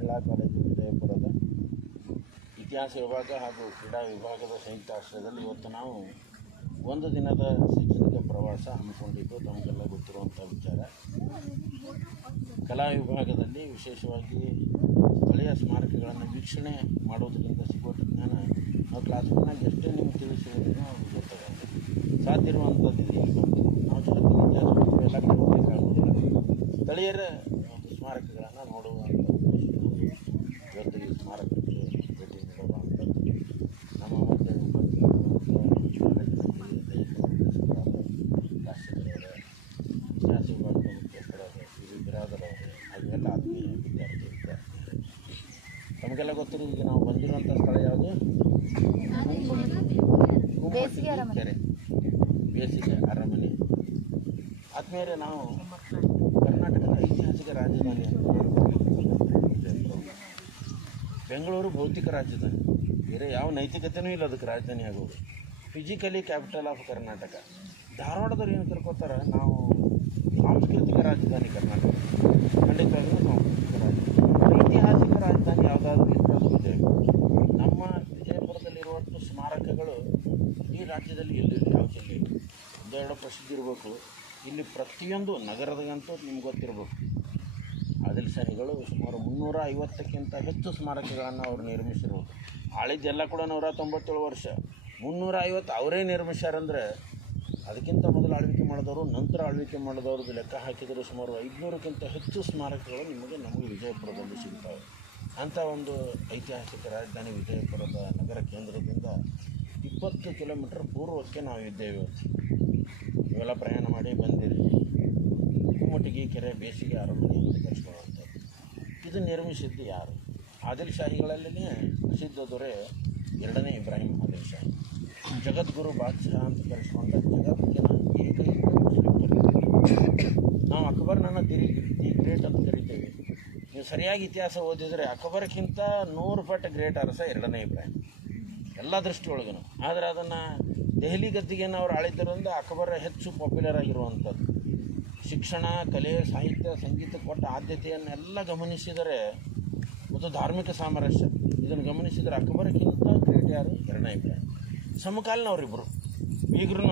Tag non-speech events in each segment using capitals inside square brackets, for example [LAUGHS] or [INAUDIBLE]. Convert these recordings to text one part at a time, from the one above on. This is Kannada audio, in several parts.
ಮಹಿಳಾ ಕಾಲೇಜು ವಿಜಯಪುರದ ಇತಿಹಾಸ ವಿಭಾಗ ಹಾಗೂ ಕ್ರೀಡಾ ವಿಭಾಗದ ಸಂಯುಕ್ತ ಆಶ್ರಯದಲ್ಲಿ ಇವತ್ತು ನಾವು ಒಂದು ದಿನದ ಶೈಕ್ಷಣಿಕ ಪ್ರವಾಸ ಹಮ್ಮಿಕೊಂಡಿದ್ದು, ತಮಗೆಲ್ಲ ಗೊತ್ತಿರುವಂಥ ವಿಚಾರ. ಕಲಾ ವಿಭಾಗದಲ್ಲಿ ವಿಶೇಷವಾಗಿ ಸ್ಥಳೀಯ ಸ್ಮಾರಕಗಳನ್ನು ವೀಕ್ಷಣೆ ಮಾಡೋದರಿಂದ ಸಿಗುವ ಜ್ಞಾನ ನಾವು ಕ್ಲಾಸ್ ರೂಮ್ನಾಗ ಎಷ್ಟೇ ನಿಮ್ಗೆ ತಿಳಿಸಿ ಹೇಳಿದ್ರು ಅವ್ರಿಗೆ ಗೊತ್ತಾಗುತ್ತೆ ಸಾಧ್ಯ ಇರುವಂಥದ್ದು ನಾವು ಜಗತ್ತಿನ ಎಲ್ಲ ಸ್ಥಳೀಯರ ಒಂದು ಸ್ಮಾರಕಗಳನ್ನು ನೋಡುವಂಥ ಉದ್ದೇಶದಿಂದ ಇವತ್ತು ಈ ಸ್ಮಾರಕಕ್ಕೆ ಭೇಟಿ ನೀಡುವಂಥದ್ದು ನಮ್ಮ ಮತ್ತೆ ಶಾಸಕರವರ ಇತಿಹಾಸ ವಿಭಾಗದ ಮುಖ್ಯಸ್ಥರಾದ ಸಿ ವಿ ಬಿರಾದರ್ ಅವರು ಹಾಗೂ ಎಲ್ಲ ವಿದ್ಯಾರ್ಥಿನಿಯರು ಗೊತ್ತಿರೋ ಈಗ ನಾವು ಬಂದಿರುವಂಥ ಸ್ಥಳ ಯಾವುದು. ಕೆರೆ ಬೇಸಿಗೆ ಅರಮನೆ. ಆದ್ಮೇಲೆ ನಾವು ಕರ್ನಾಟಕದ ಐತಿಹಾಸಿಕ ರಾಜಧಾನಿ ಬೆಂಗಳೂರು ಭೌತಿಕ ರಾಜಧಾನಿ. ಬೇರೆ ಯಾವ ನೈತಿಕತೆನೂ ಇಲ್ಲ ಅದಕ್ಕೆ ರಾಜಧಾನಿ ಆಗೋದು. Physically capital of Karnataka. ಧಾರವಾಡದವ್ರು ಏನು ಕರ್ಕೋತಾರೆ ನಾವು ಸಾಂಸ್ಕೃತಿಕ ರಾಜಧಾನಿ ಕರ್ನಾಟಕ. ಖಂಡಿತವಾಗ್ಲೂ ಸಾಂಸ್ಕೃತಿಕ ರಾಜಧಾನಿ ಐತಿಹಾಸಿಕ ರಾಜಧಾನಿ ಯಾವುದಾದ್ರೂ ವಿಜಯಪುರ ನಮ್ಮ ವಿಜಯಪುರದಲ್ಲಿರುವಂಥ ಸ್ಮಾರಕಗಳು ಈ ರಾಜ್ಯದಲ್ಲಿ ಎಲ್ಲಿಲ್ಲ ಯಾವ ಜಿಲ್ಲೆ? ಒಂದೆರಡು ಪ್ರಸಿದ್ಧಿ ಇರಬೇಕು. ಇಲ್ಲಿ ಪ್ರತಿಯೊಂದು ನಗರದಾಗಂತೂ ನಿಮ್ಗೆ ಗೊತ್ತಿರಬೇಕು. ಆದಿಲ್ ಶಾಹಿಗಳು ಸುಮಾರು ಮುನ್ನೂರ ಐವತ್ತಕ್ಕಿಂತ ಹೆಚ್ಚು ಸ್ಮಾರಕಗಳನ್ನು ಅವರು ನಿರ್ಮಿಸಿರ್ಬೋದು. ಆಳಿದ್ದೆಲ್ಲ ಕೂಡ ನೂರ ತೊಂಬತ್ತೇಳು ವರ್ಷ. ಮುನ್ನೂರ ಐವತ್ತು ಅವರೇ ನಿರ್ಮಿಸ್ಯಾರಂದ್ರೆ ಅದಕ್ಕಿಂತ ಮೊದಲು ಆಳ್ವಿಕೆ ಮಾಡಿದವರು, ನಂತರ ಆಳ್ವಿಕೆ ಮಾಡಿದವ್ರದ್ದು ಲೆಕ್ಕ ಹಾಕಿದರೂ ಸುಮಾರು ಐದುನೂರಕ್ಕಿಂತ ಹೆಚ್ಚು ಸ್ಮಾರಕಗಳು ನಿಮಗೆ ನಮಗೆ ವಿಜಯಪುರದಲ್ಲಿ ಸಿಗ್ತವೆ. ಅಂಥ ಒಂದು ಐತಿಹಾಸಿಕ ರಾಜಧಾನಿ ವಿಜಯಪುರದ ನಗರ ಕೇಂದ್ರದಿಂದ ಇಪ್ಪತ್ತು ಕಿಲೋಮೀಟರ್ ಪೂರ್ವಕ್ಕೆ ನಾವು ಇದ್ದೇವೆ. ಇವೆಲ್ಲ ಪ್ರಯಾಣ ಮಾಡಿ ಬಂದಿರಿ. ಕುಮ್ಮಟಿಗೆ ಕೆರೆ, ಬೇಸಿಗೆ, ಅರಮನೆ ಅಂತ ಇದು ನಿರ್ಮಿಸಿದ್ದು ಯಾರು? ಆದಿಲ್ ಶಾಹಿಗಳಲ್ಲೇ ಪ್ರಸಿದ್ಧ ದೊರೆ ಎರಡನೇ ಇಬ್ರಾಹಿಂ ಆದಿಲ್ ಶಾಹಿ ಜಗದ್ಗುರು ಬಾದ್ಶಾ ಅಂತ ಕರೆಸ್ಕೊಂಡ ಜಗತ್ತಿನ ಏಕೈಕ. ನಾವು ಅಕ್ಬರ್ನ ದಿರಿ ದಿ ಗ್ರೇಟ್ ಅಂತ ಕರಿತೇವೆ. ನೀವು ಸರಿಯಾಗಿ ಇತಿಹಾಸ ಓದಿದರೆ ಅಕ್ಬರ್ಗಿಂತ ನೂರು ಪಟ್ಟು ಗ್ರೇಟ್ ಅರಸ ಎರಡನೇ ಇಬ್ರಾಹಿಂ. ಎಲ್ಲ ದೃಷ್ಟಿಯೊಳಗೂ ಆದರೆ ಅದನ್ನು ದೆಹಲಿ ಗದ್ದಿಗೆಯನ್ನು ಅವರು ಆಳಿದ್ದರಿಂದ ಅಕ್ಬರ ಹೆಚ್ಚು ಪಾಪ್ಯುಲರ್ ಆಗಿರುವಂಥದ್ದು. ಶಿಕ್ಷಣ, ಕಲೆ, ಸಾಹಿತ್ಯ, ಸಂಗೀತ ಕೊಟ್ಟ ಆದ್ಯತೆಯನ್ನೆಲ್ಲ ಗಮನಿಸಿದರೆ ಮತ್ತು ಧಾರ್ಮಿಕ ಸಾಮರಸ್ಯ. ಇದನ್ನು ಗಮನಿಸಿದರೆ ಅಕ್ಬರ್ಗಿಂತ ಗ್ರೇಟ್ ಯಾರು? ಎರಡನೇ ಇಬ್ರಾಹಿಂ. ಸಮಕಾಲೀನವರಿಬ್ಬರು ಈಗರೂ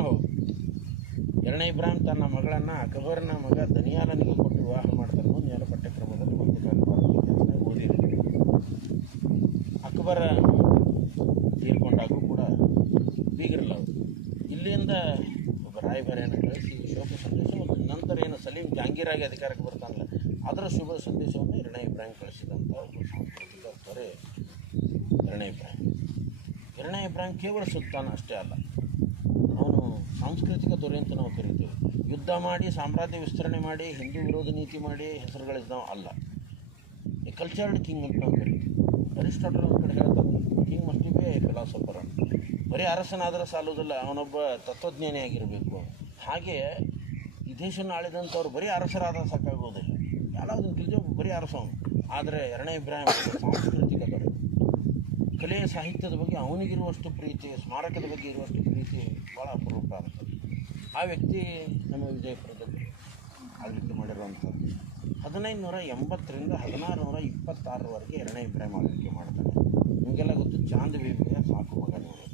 ಎರಡನೇ ಇಬ್ರಾಹಿಂ ತನ್ನ ಮಗಳನ್ನು ಅಕ್ಬರ್ನ ಮಗ ದನಿಯಾಲನಿಗೆ ಕೊಟ್ಟು ವಿವಾಹ ಅನ್ನೋದು ನೇರ ಪಠ್ಯಕ್ರಮದಲ್ಲಿ ಒಂದು ಕಾಲ ಓದಿದೆ ಅಕ್ಬರ ತೀರ್ಕೊಂಡಾಗೂ ಕೂಡ ಬೀಗರಲ್ಲ ಅವರು. ಇಲ್ಲಿಂದ ಒಬ್ಬ ರಾಯಭಾರಿಯನ್ನು ಕಳಿಸಿ ಶೋಕ ಸಂದೇಶ ಮತ್ತು ನಂತರ ಏನು ಸಲೀಂ ಜಹಾಂಗೀರಾಗಿ ಅಧಿಕಾರಕ್ಕೆ ಬರ್ತಾನಲ್ಲ, ಅದರ ಶುಭ ಸಂದೇಶವನ್ನು ಎರಡನೇ ಇಬ್ರಾಹಿಂ ಕಳಿಸಿದಂಥ ಒಬ್ಬ ಸಾಂಸ್ಕೃತಿಕ ಎರಡನೇ ಇಬ್ರಾಹಿಂ ಎರಡನೇ ಇಬ್ರಾಹಿಂ ಕೇವಲ ಸುಲ್ತಾನ ಅಷ್ಟೇ ಅಲ್ಲ. ಅವನು ಸಾಂಸ್ಕೃತಿಕ ದೊರೆ ಅಂತ ನಾವು ಕರಿತೀವಿ. ಯುದ್ಧ ಮಾಡಿ, ಸಾಮ್ರಾಜ್ಯ ವಿಸ್ತರಣೆ ಮಾಡಿ, ಹಿಂದೂ ವಿರೋಧ ನೀತಿ ಮಾಡಿ ಹೆಸರು ಅಲ್ಲ. ಎ ಕಲ್ಚರ್ಡ್ ಕಿಂಗ್ ಅಂತ ನಾವು ಕರಿತೀವಿ. ಅರಿಸ್ಟಾಟಲ್ ಒಂದು ಕಡೆ ಹೇಳ್ತಾರೆ ಕಿಂಗ್ ಮಸ್ಟ್ ಬಿ ಫಿಲಾಸಫರ್ ಅಂತ ಬರೀ ಅರಸನಾದರೆ ಸಾಲೋದಿಲ್ಲ ಅವನೊಬ್ಬ ತತ್ವಜ್ಞಾನಿ ಆಗಿರಬೇಕು ಹಾಗೆ ಈ ದೇಶನ ಆಳಿದಂಥವ್ರು ಬರೀ ಅರಸರಾದ ಸಾಕಾಗೋದಿಲ್ಲ. ಯಾರಾದ್ರೂ ತಿಳಿದು ಬರೀ ಅರಸ ಅವನು ಆದರೆ ಎರಡನೇ ಇಬ್ರಾಹಿಂ ಸಾಂಸ್ಕೃತಿಕ ಕಲೆ ಸಾಹಿತ್ಯದ ಬಗ್ಗೆ ಅವನಿಗಿರುವಷ್ಟು ಪ್ರೀತಿ, ಸ್ಮಾರಕದ ಬಗ್ಗೆ ಇರುವಷ್ಟು ಪ್ರೀತಿ ಭಾಳ ಅಪರೂಪ ಆಗ್ತದೆ. ಆ ವ್ಯಕ್ತಿ ನಮ್ಮ ವಿಜಯಪುರದಲ್ಲಿ ಆಳ್ವಿಕೆ ಮಾಡಿರುವಂಥದ್ದು ಹದಿನೈದು ನೂರ ಎಂಬತ್ತರಿಂದ ಹದಿನಾರು ನೂರ ಇಪ್ಪತ್ತಾರರವರೆಗೆ ಎರಡನೇ ಇಬ್ರಾಹಿಂ ಆಳ್ವಿಕೆ ಮಾಡ್ತಾನೆ. ನಿಮಗೆಲ್ಲ ಗೊತ್ತು ಚಾಂದ್ ಬೀಬಿಯ ಸಾಕು ಮಗ ನೋಡಿ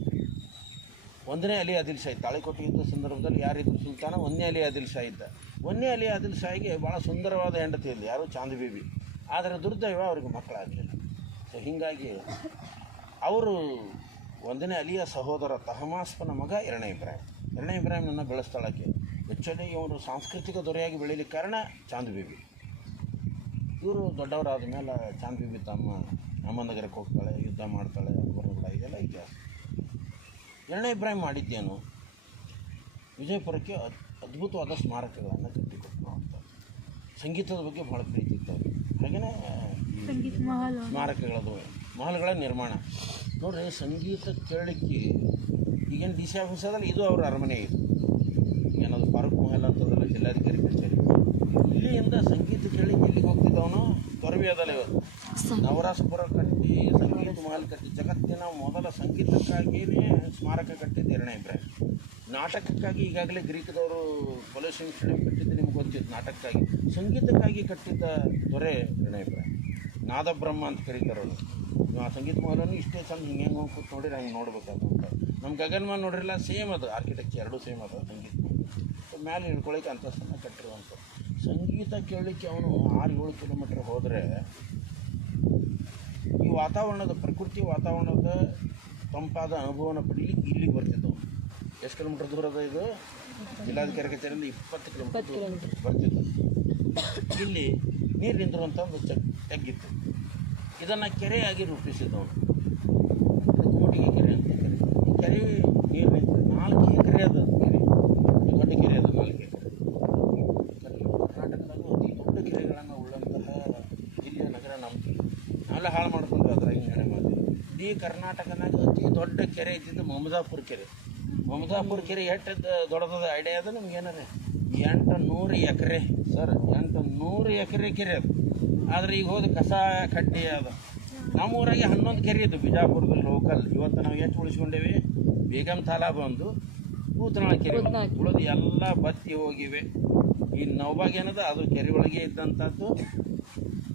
ಒಂದನೇ ಅಲಿ ಆದಿಲ್ ಶಾಹಿ, ತಾಳಿಕೋಟೆ ಯುದ್ಧ ಸಂದರ್ಭದಲ್ಲಿ ಯಾರಿದ್ರು ಸುಲ್ತಾನ, ಒಂದನೇ ಅಲಿ ಆದಿಲ್ ಶಾಹಿ ಇದ್ದ. ಒಂದನೇ ಅಲಿ ಆದಿಲ್ ಶಾಹಿಗೆ ಭಾಳ ಸುಂದರವಾದ ಹೆಂಡತಿ ಇಲ್ಲ ಯಾರು? ಚಾಂದ್ ಬೀಬಿ ಆದರೆ ದುರ್ದೈವ ಅವ್ರಿಗೆ ಮಕ್ಕಳಾಗಲಿಲ್ಲ. ಸೊ ಹೀಗಾಗಿ ಅವರು ಒಂದನೇ ಅಲಿಯ ಸಹೋದರ ತಹಮಾಸ್ಪನ ಮಗ ಎರಡನೇ ಇಬ್ರಾಹಿಂ. ಎರಡನೇ ಇಬ್ರಾಹಿಂನನ್ನು ಬೆಳೆಸ್ತಾಳಕ್ಕೆ. ಆ್ಯಕ್ಚುಲಿ ಇವರು ಸಾಂಸ್ಕೃತಿಕ ದೊರೆಯಾಗಿ ಬೆಳೀಲಿಕ್ಕೆ ಕಾರಣ ಚಾಂದ್ ಬೀಬಿ ಇವರು ದೊಡ್ಡವರಾದ ಮೇಲೆ ಚಾಂದ್ ಬೀಬಿ ತಮ್ಮ ಅಮ್ಮನಗರಕ್ಕೆ ಹೋಗ್ತಾಳೆ ಯುದ್ಧ ಮಾಡ್ತಾಳೆ ಕೂಡ ಇದೆಲ್ಲ ಇತಿಹಾಸ. ಎರಡನೇ ಇಬ್ರಾಹಿಂ ಮಾಡಿದ್ದೇನು? ವಿಜಯಪುರಕ್ಕೆ ಅದ್- ಅದ್ಭುತವಾದ ಸ್ಮಾರಕಗಳನ್ನು ಕಟ್ಟಿಕೊಟ್ಟರು ಅಂತ. ಸಂಗೀತದ ಬಗ್ಗೆ ಭಾಳ ಪ್ರೀತಿ ಇತ್ತು. ಹಾಗೆಯೇ ಸ್ಮಾರಕಗಳದು ಮಹಲ್ಗಳ ನಿರ್ಮಾಣ. ನೋಡ್ರಿ ಸಂಗೀತ ಕೇಳಲಿಕ್ಕೆ ಈಗೇನು ಡಿ ಸಿ ಆಫೀಸ್ ಅದಲ್ಲ ಇದು ಅವ್ರ ಅರಮನೆ ಇದು. ಏನದು ಫಾರೂಕ್ ಮಹಲ್ ಅಂತದಲ್ಲ ಜಿಲ್ಲಾಧಿಕಾರಿ ಕಚೇರಿ. ಇಲ್ಲಿಂದ ಸಂಗೀತ ಕೇಳಲಿಕ್ಕೆ ಇಲ್ಲಿಗೆ ಹೋಗ್ತಿದ್ದವನು ತೊರವಿ ಅದಲ್ಲ ಇವತ್ತು ನವರಾಸ್ಪುರ ಕಟ್ಟಿ ಸಂಗೀತ ಮಹಲ್ ಕಟ್ಟಿ ಜಗತ್ತಿನ ಮೊದಲ ಸಂಗೀತಕ್ಕಾಗಿಯೇ ಸ್ಮಾರಕ ಕಟ್ಟಿದ್ದು ಎರಡನೇ ಇಬ್ರಾಹಿಂ ನಾಟಕಕ್ಕಾಗಿ ಈಗಾಗಲೇ ಗ್ರೀಕದವರು ಪೊಲ್ಯೂಷನ್ ಸ್ಟೇಡಿಯಂ ಕಟ್ಟಿದ್ದು ನಿಮ್ಗೆ ಗೊತ್ತಿತ್ತು ನಾಟಕಕ್ಕಾಗಿ. ಸಂಗೀತಕ್ಕಾಗಿ ಕಟ್ಟಿದ್ದ ದೊರೆ ಎರಡನೇ ಇಬ್ರಾಹಿಂ ನಾದಬ್ರಹ್ಮ ಅಂತ ಕರೀತಾರೆ ಅವರು ನೀವು ಆ ಸಂಗೀತ ಮಹಲನ್ನು ಇಷ್ಟೇ ಚಂದ ಹಿಂಗೆ ಹೆಂಗೆ ಕೂತ್ ನೋಡಿರಿ ಹಂಗೆ ಅಂತ. ನಮ್ಮ ಗಗನ್ಮಾನ್ ನೋಡಿರಲ್ಲ ಸೇಮ್ ಅದು ಆರ್ಕಿಟೆಕ್ಚರ್ ಎರಡೂ ಸೇಮ್ ಅದು ಸಂಗೀತ. ಮ್ಯಾಲೆ ಇಳ್ಕೊಳಕ್ಕೆ ಅಂತಸ್ತನ ಕಟ್ಟಿರುವಂತ ಸಂಗೀತ ಕೇಳಲಿಕ್ಕೆ ಅವನು ಆರು ಏಳು ಕಿಲೋಮೀಟ್ರ್ ಹೋದರೆ ಈ ವಾತಾವರಣದ ಪ್ರಕೃತಿ ವಾತಾವರಣದ ತಂಪಾದ ಅನುಭವನ ಪಡೀಲಿಕ್ಕೆ ಇಲ್ಲಿಗೆ ಬರ್ತಿದ್ದವು. ಎಷ್ಟು ಕಿಲೋಮೀಟ್ರ್ ದೂರ ಅದ ಇದು? ಜಿಲ್ಲಾಧಿಕಾರಿ ಕಚೇರಿಯಿಂದ ಇಪ್ಪತ್ತು ಕಿಲೋಮೀಟರ್ ಬರ್ತಿತ್ತು ಇಲ್ಲಿ ನೀರು ನಿಂತಿರುವಂಥ ಒಂದು ಚೆಕ್ ತೆಗ್ಗಿತ್ತು. ಇದನ್ನು ಕೆರೆಯಾಗಿ ರೂಪಿಸಿದವನು ಕೋಟಿಗೆ ಕೆರೆ ಅಂತ ಕೆರೆ. ಕೆರೆ ನಾಲ್ಕು ಎಕರೆ ಅದ ಕೆರೆ. ದೊಡ್ಡ ಕೆರೆ ಅದು ನಾಲ್ಕು ಎಕರೆ. ಕರ್ನಾಟಕದಾಗ ಅತಿ ದೊಡ್ಡ ಕೆರೆಗಳನ್ನು ಉಳ್ಳಂತಹ ಜಿಲ್ಲೆ ನಗರ ನಮ್ದು. ನಾವೆಲ್ಲ ಹಾಳು ಮಾಡ್ಕೊಂಡು ಅದ್ರ ಹಿಂಗಡೆ ಮಾಡಿ ಇಡೀ ಕರ್ನಾಟಕನಾಗ ಅತಿ ದೊಡ್ಡ ಕೆರೆ ಇದ್ದಿದ್ದು ಮಮದಾಪುರ ಕೆರೆ. ಮಮದಾಪುರ ಕೆರೆ ಎಷ್ಟು ದೊಡ್ಡದ ಐಡಿಯಾ ಅದ ನಿಮ್ಗೆ ಏನಾರ? ಎಂಟು ನೂರು ಎಕರೆ, ಸರ್ ಎಂಟು ನೂರು ಎಕರೆ ಕೆರೆ ಅದು. ಆದರೆ ಈಗ ಹೋದ ಕಸ ಕಡ್ಡಿ ಅದು. ನಮ್ಮ ಊರಾಗೆ ಹನ್ನೊಂದು ಕೆರೆ ಇದ್ದು ಬಿಜಾಪುರದ ಲೋಕಲ್ ಇವತ್ತು ನಾವು ಎಷ್ಟು ಉಳಿಸ್ಕೊಂಡೇವಿ. ಬೇಗಂ ತಾಲಾಬ್ ಬಂದು ಕೂತನಾಳ ಕೆರೆ. ಉಳಿದು ಎಲ್ಲ ಬತ್ತಿ ಹೋಗಿವೆ. ಈ ನೌಭಾಗ್ಯ ಏನದ? ಅದು ಕೆರೆ ಒಳಗೆ ಇದ್ದಂಥದ್ದು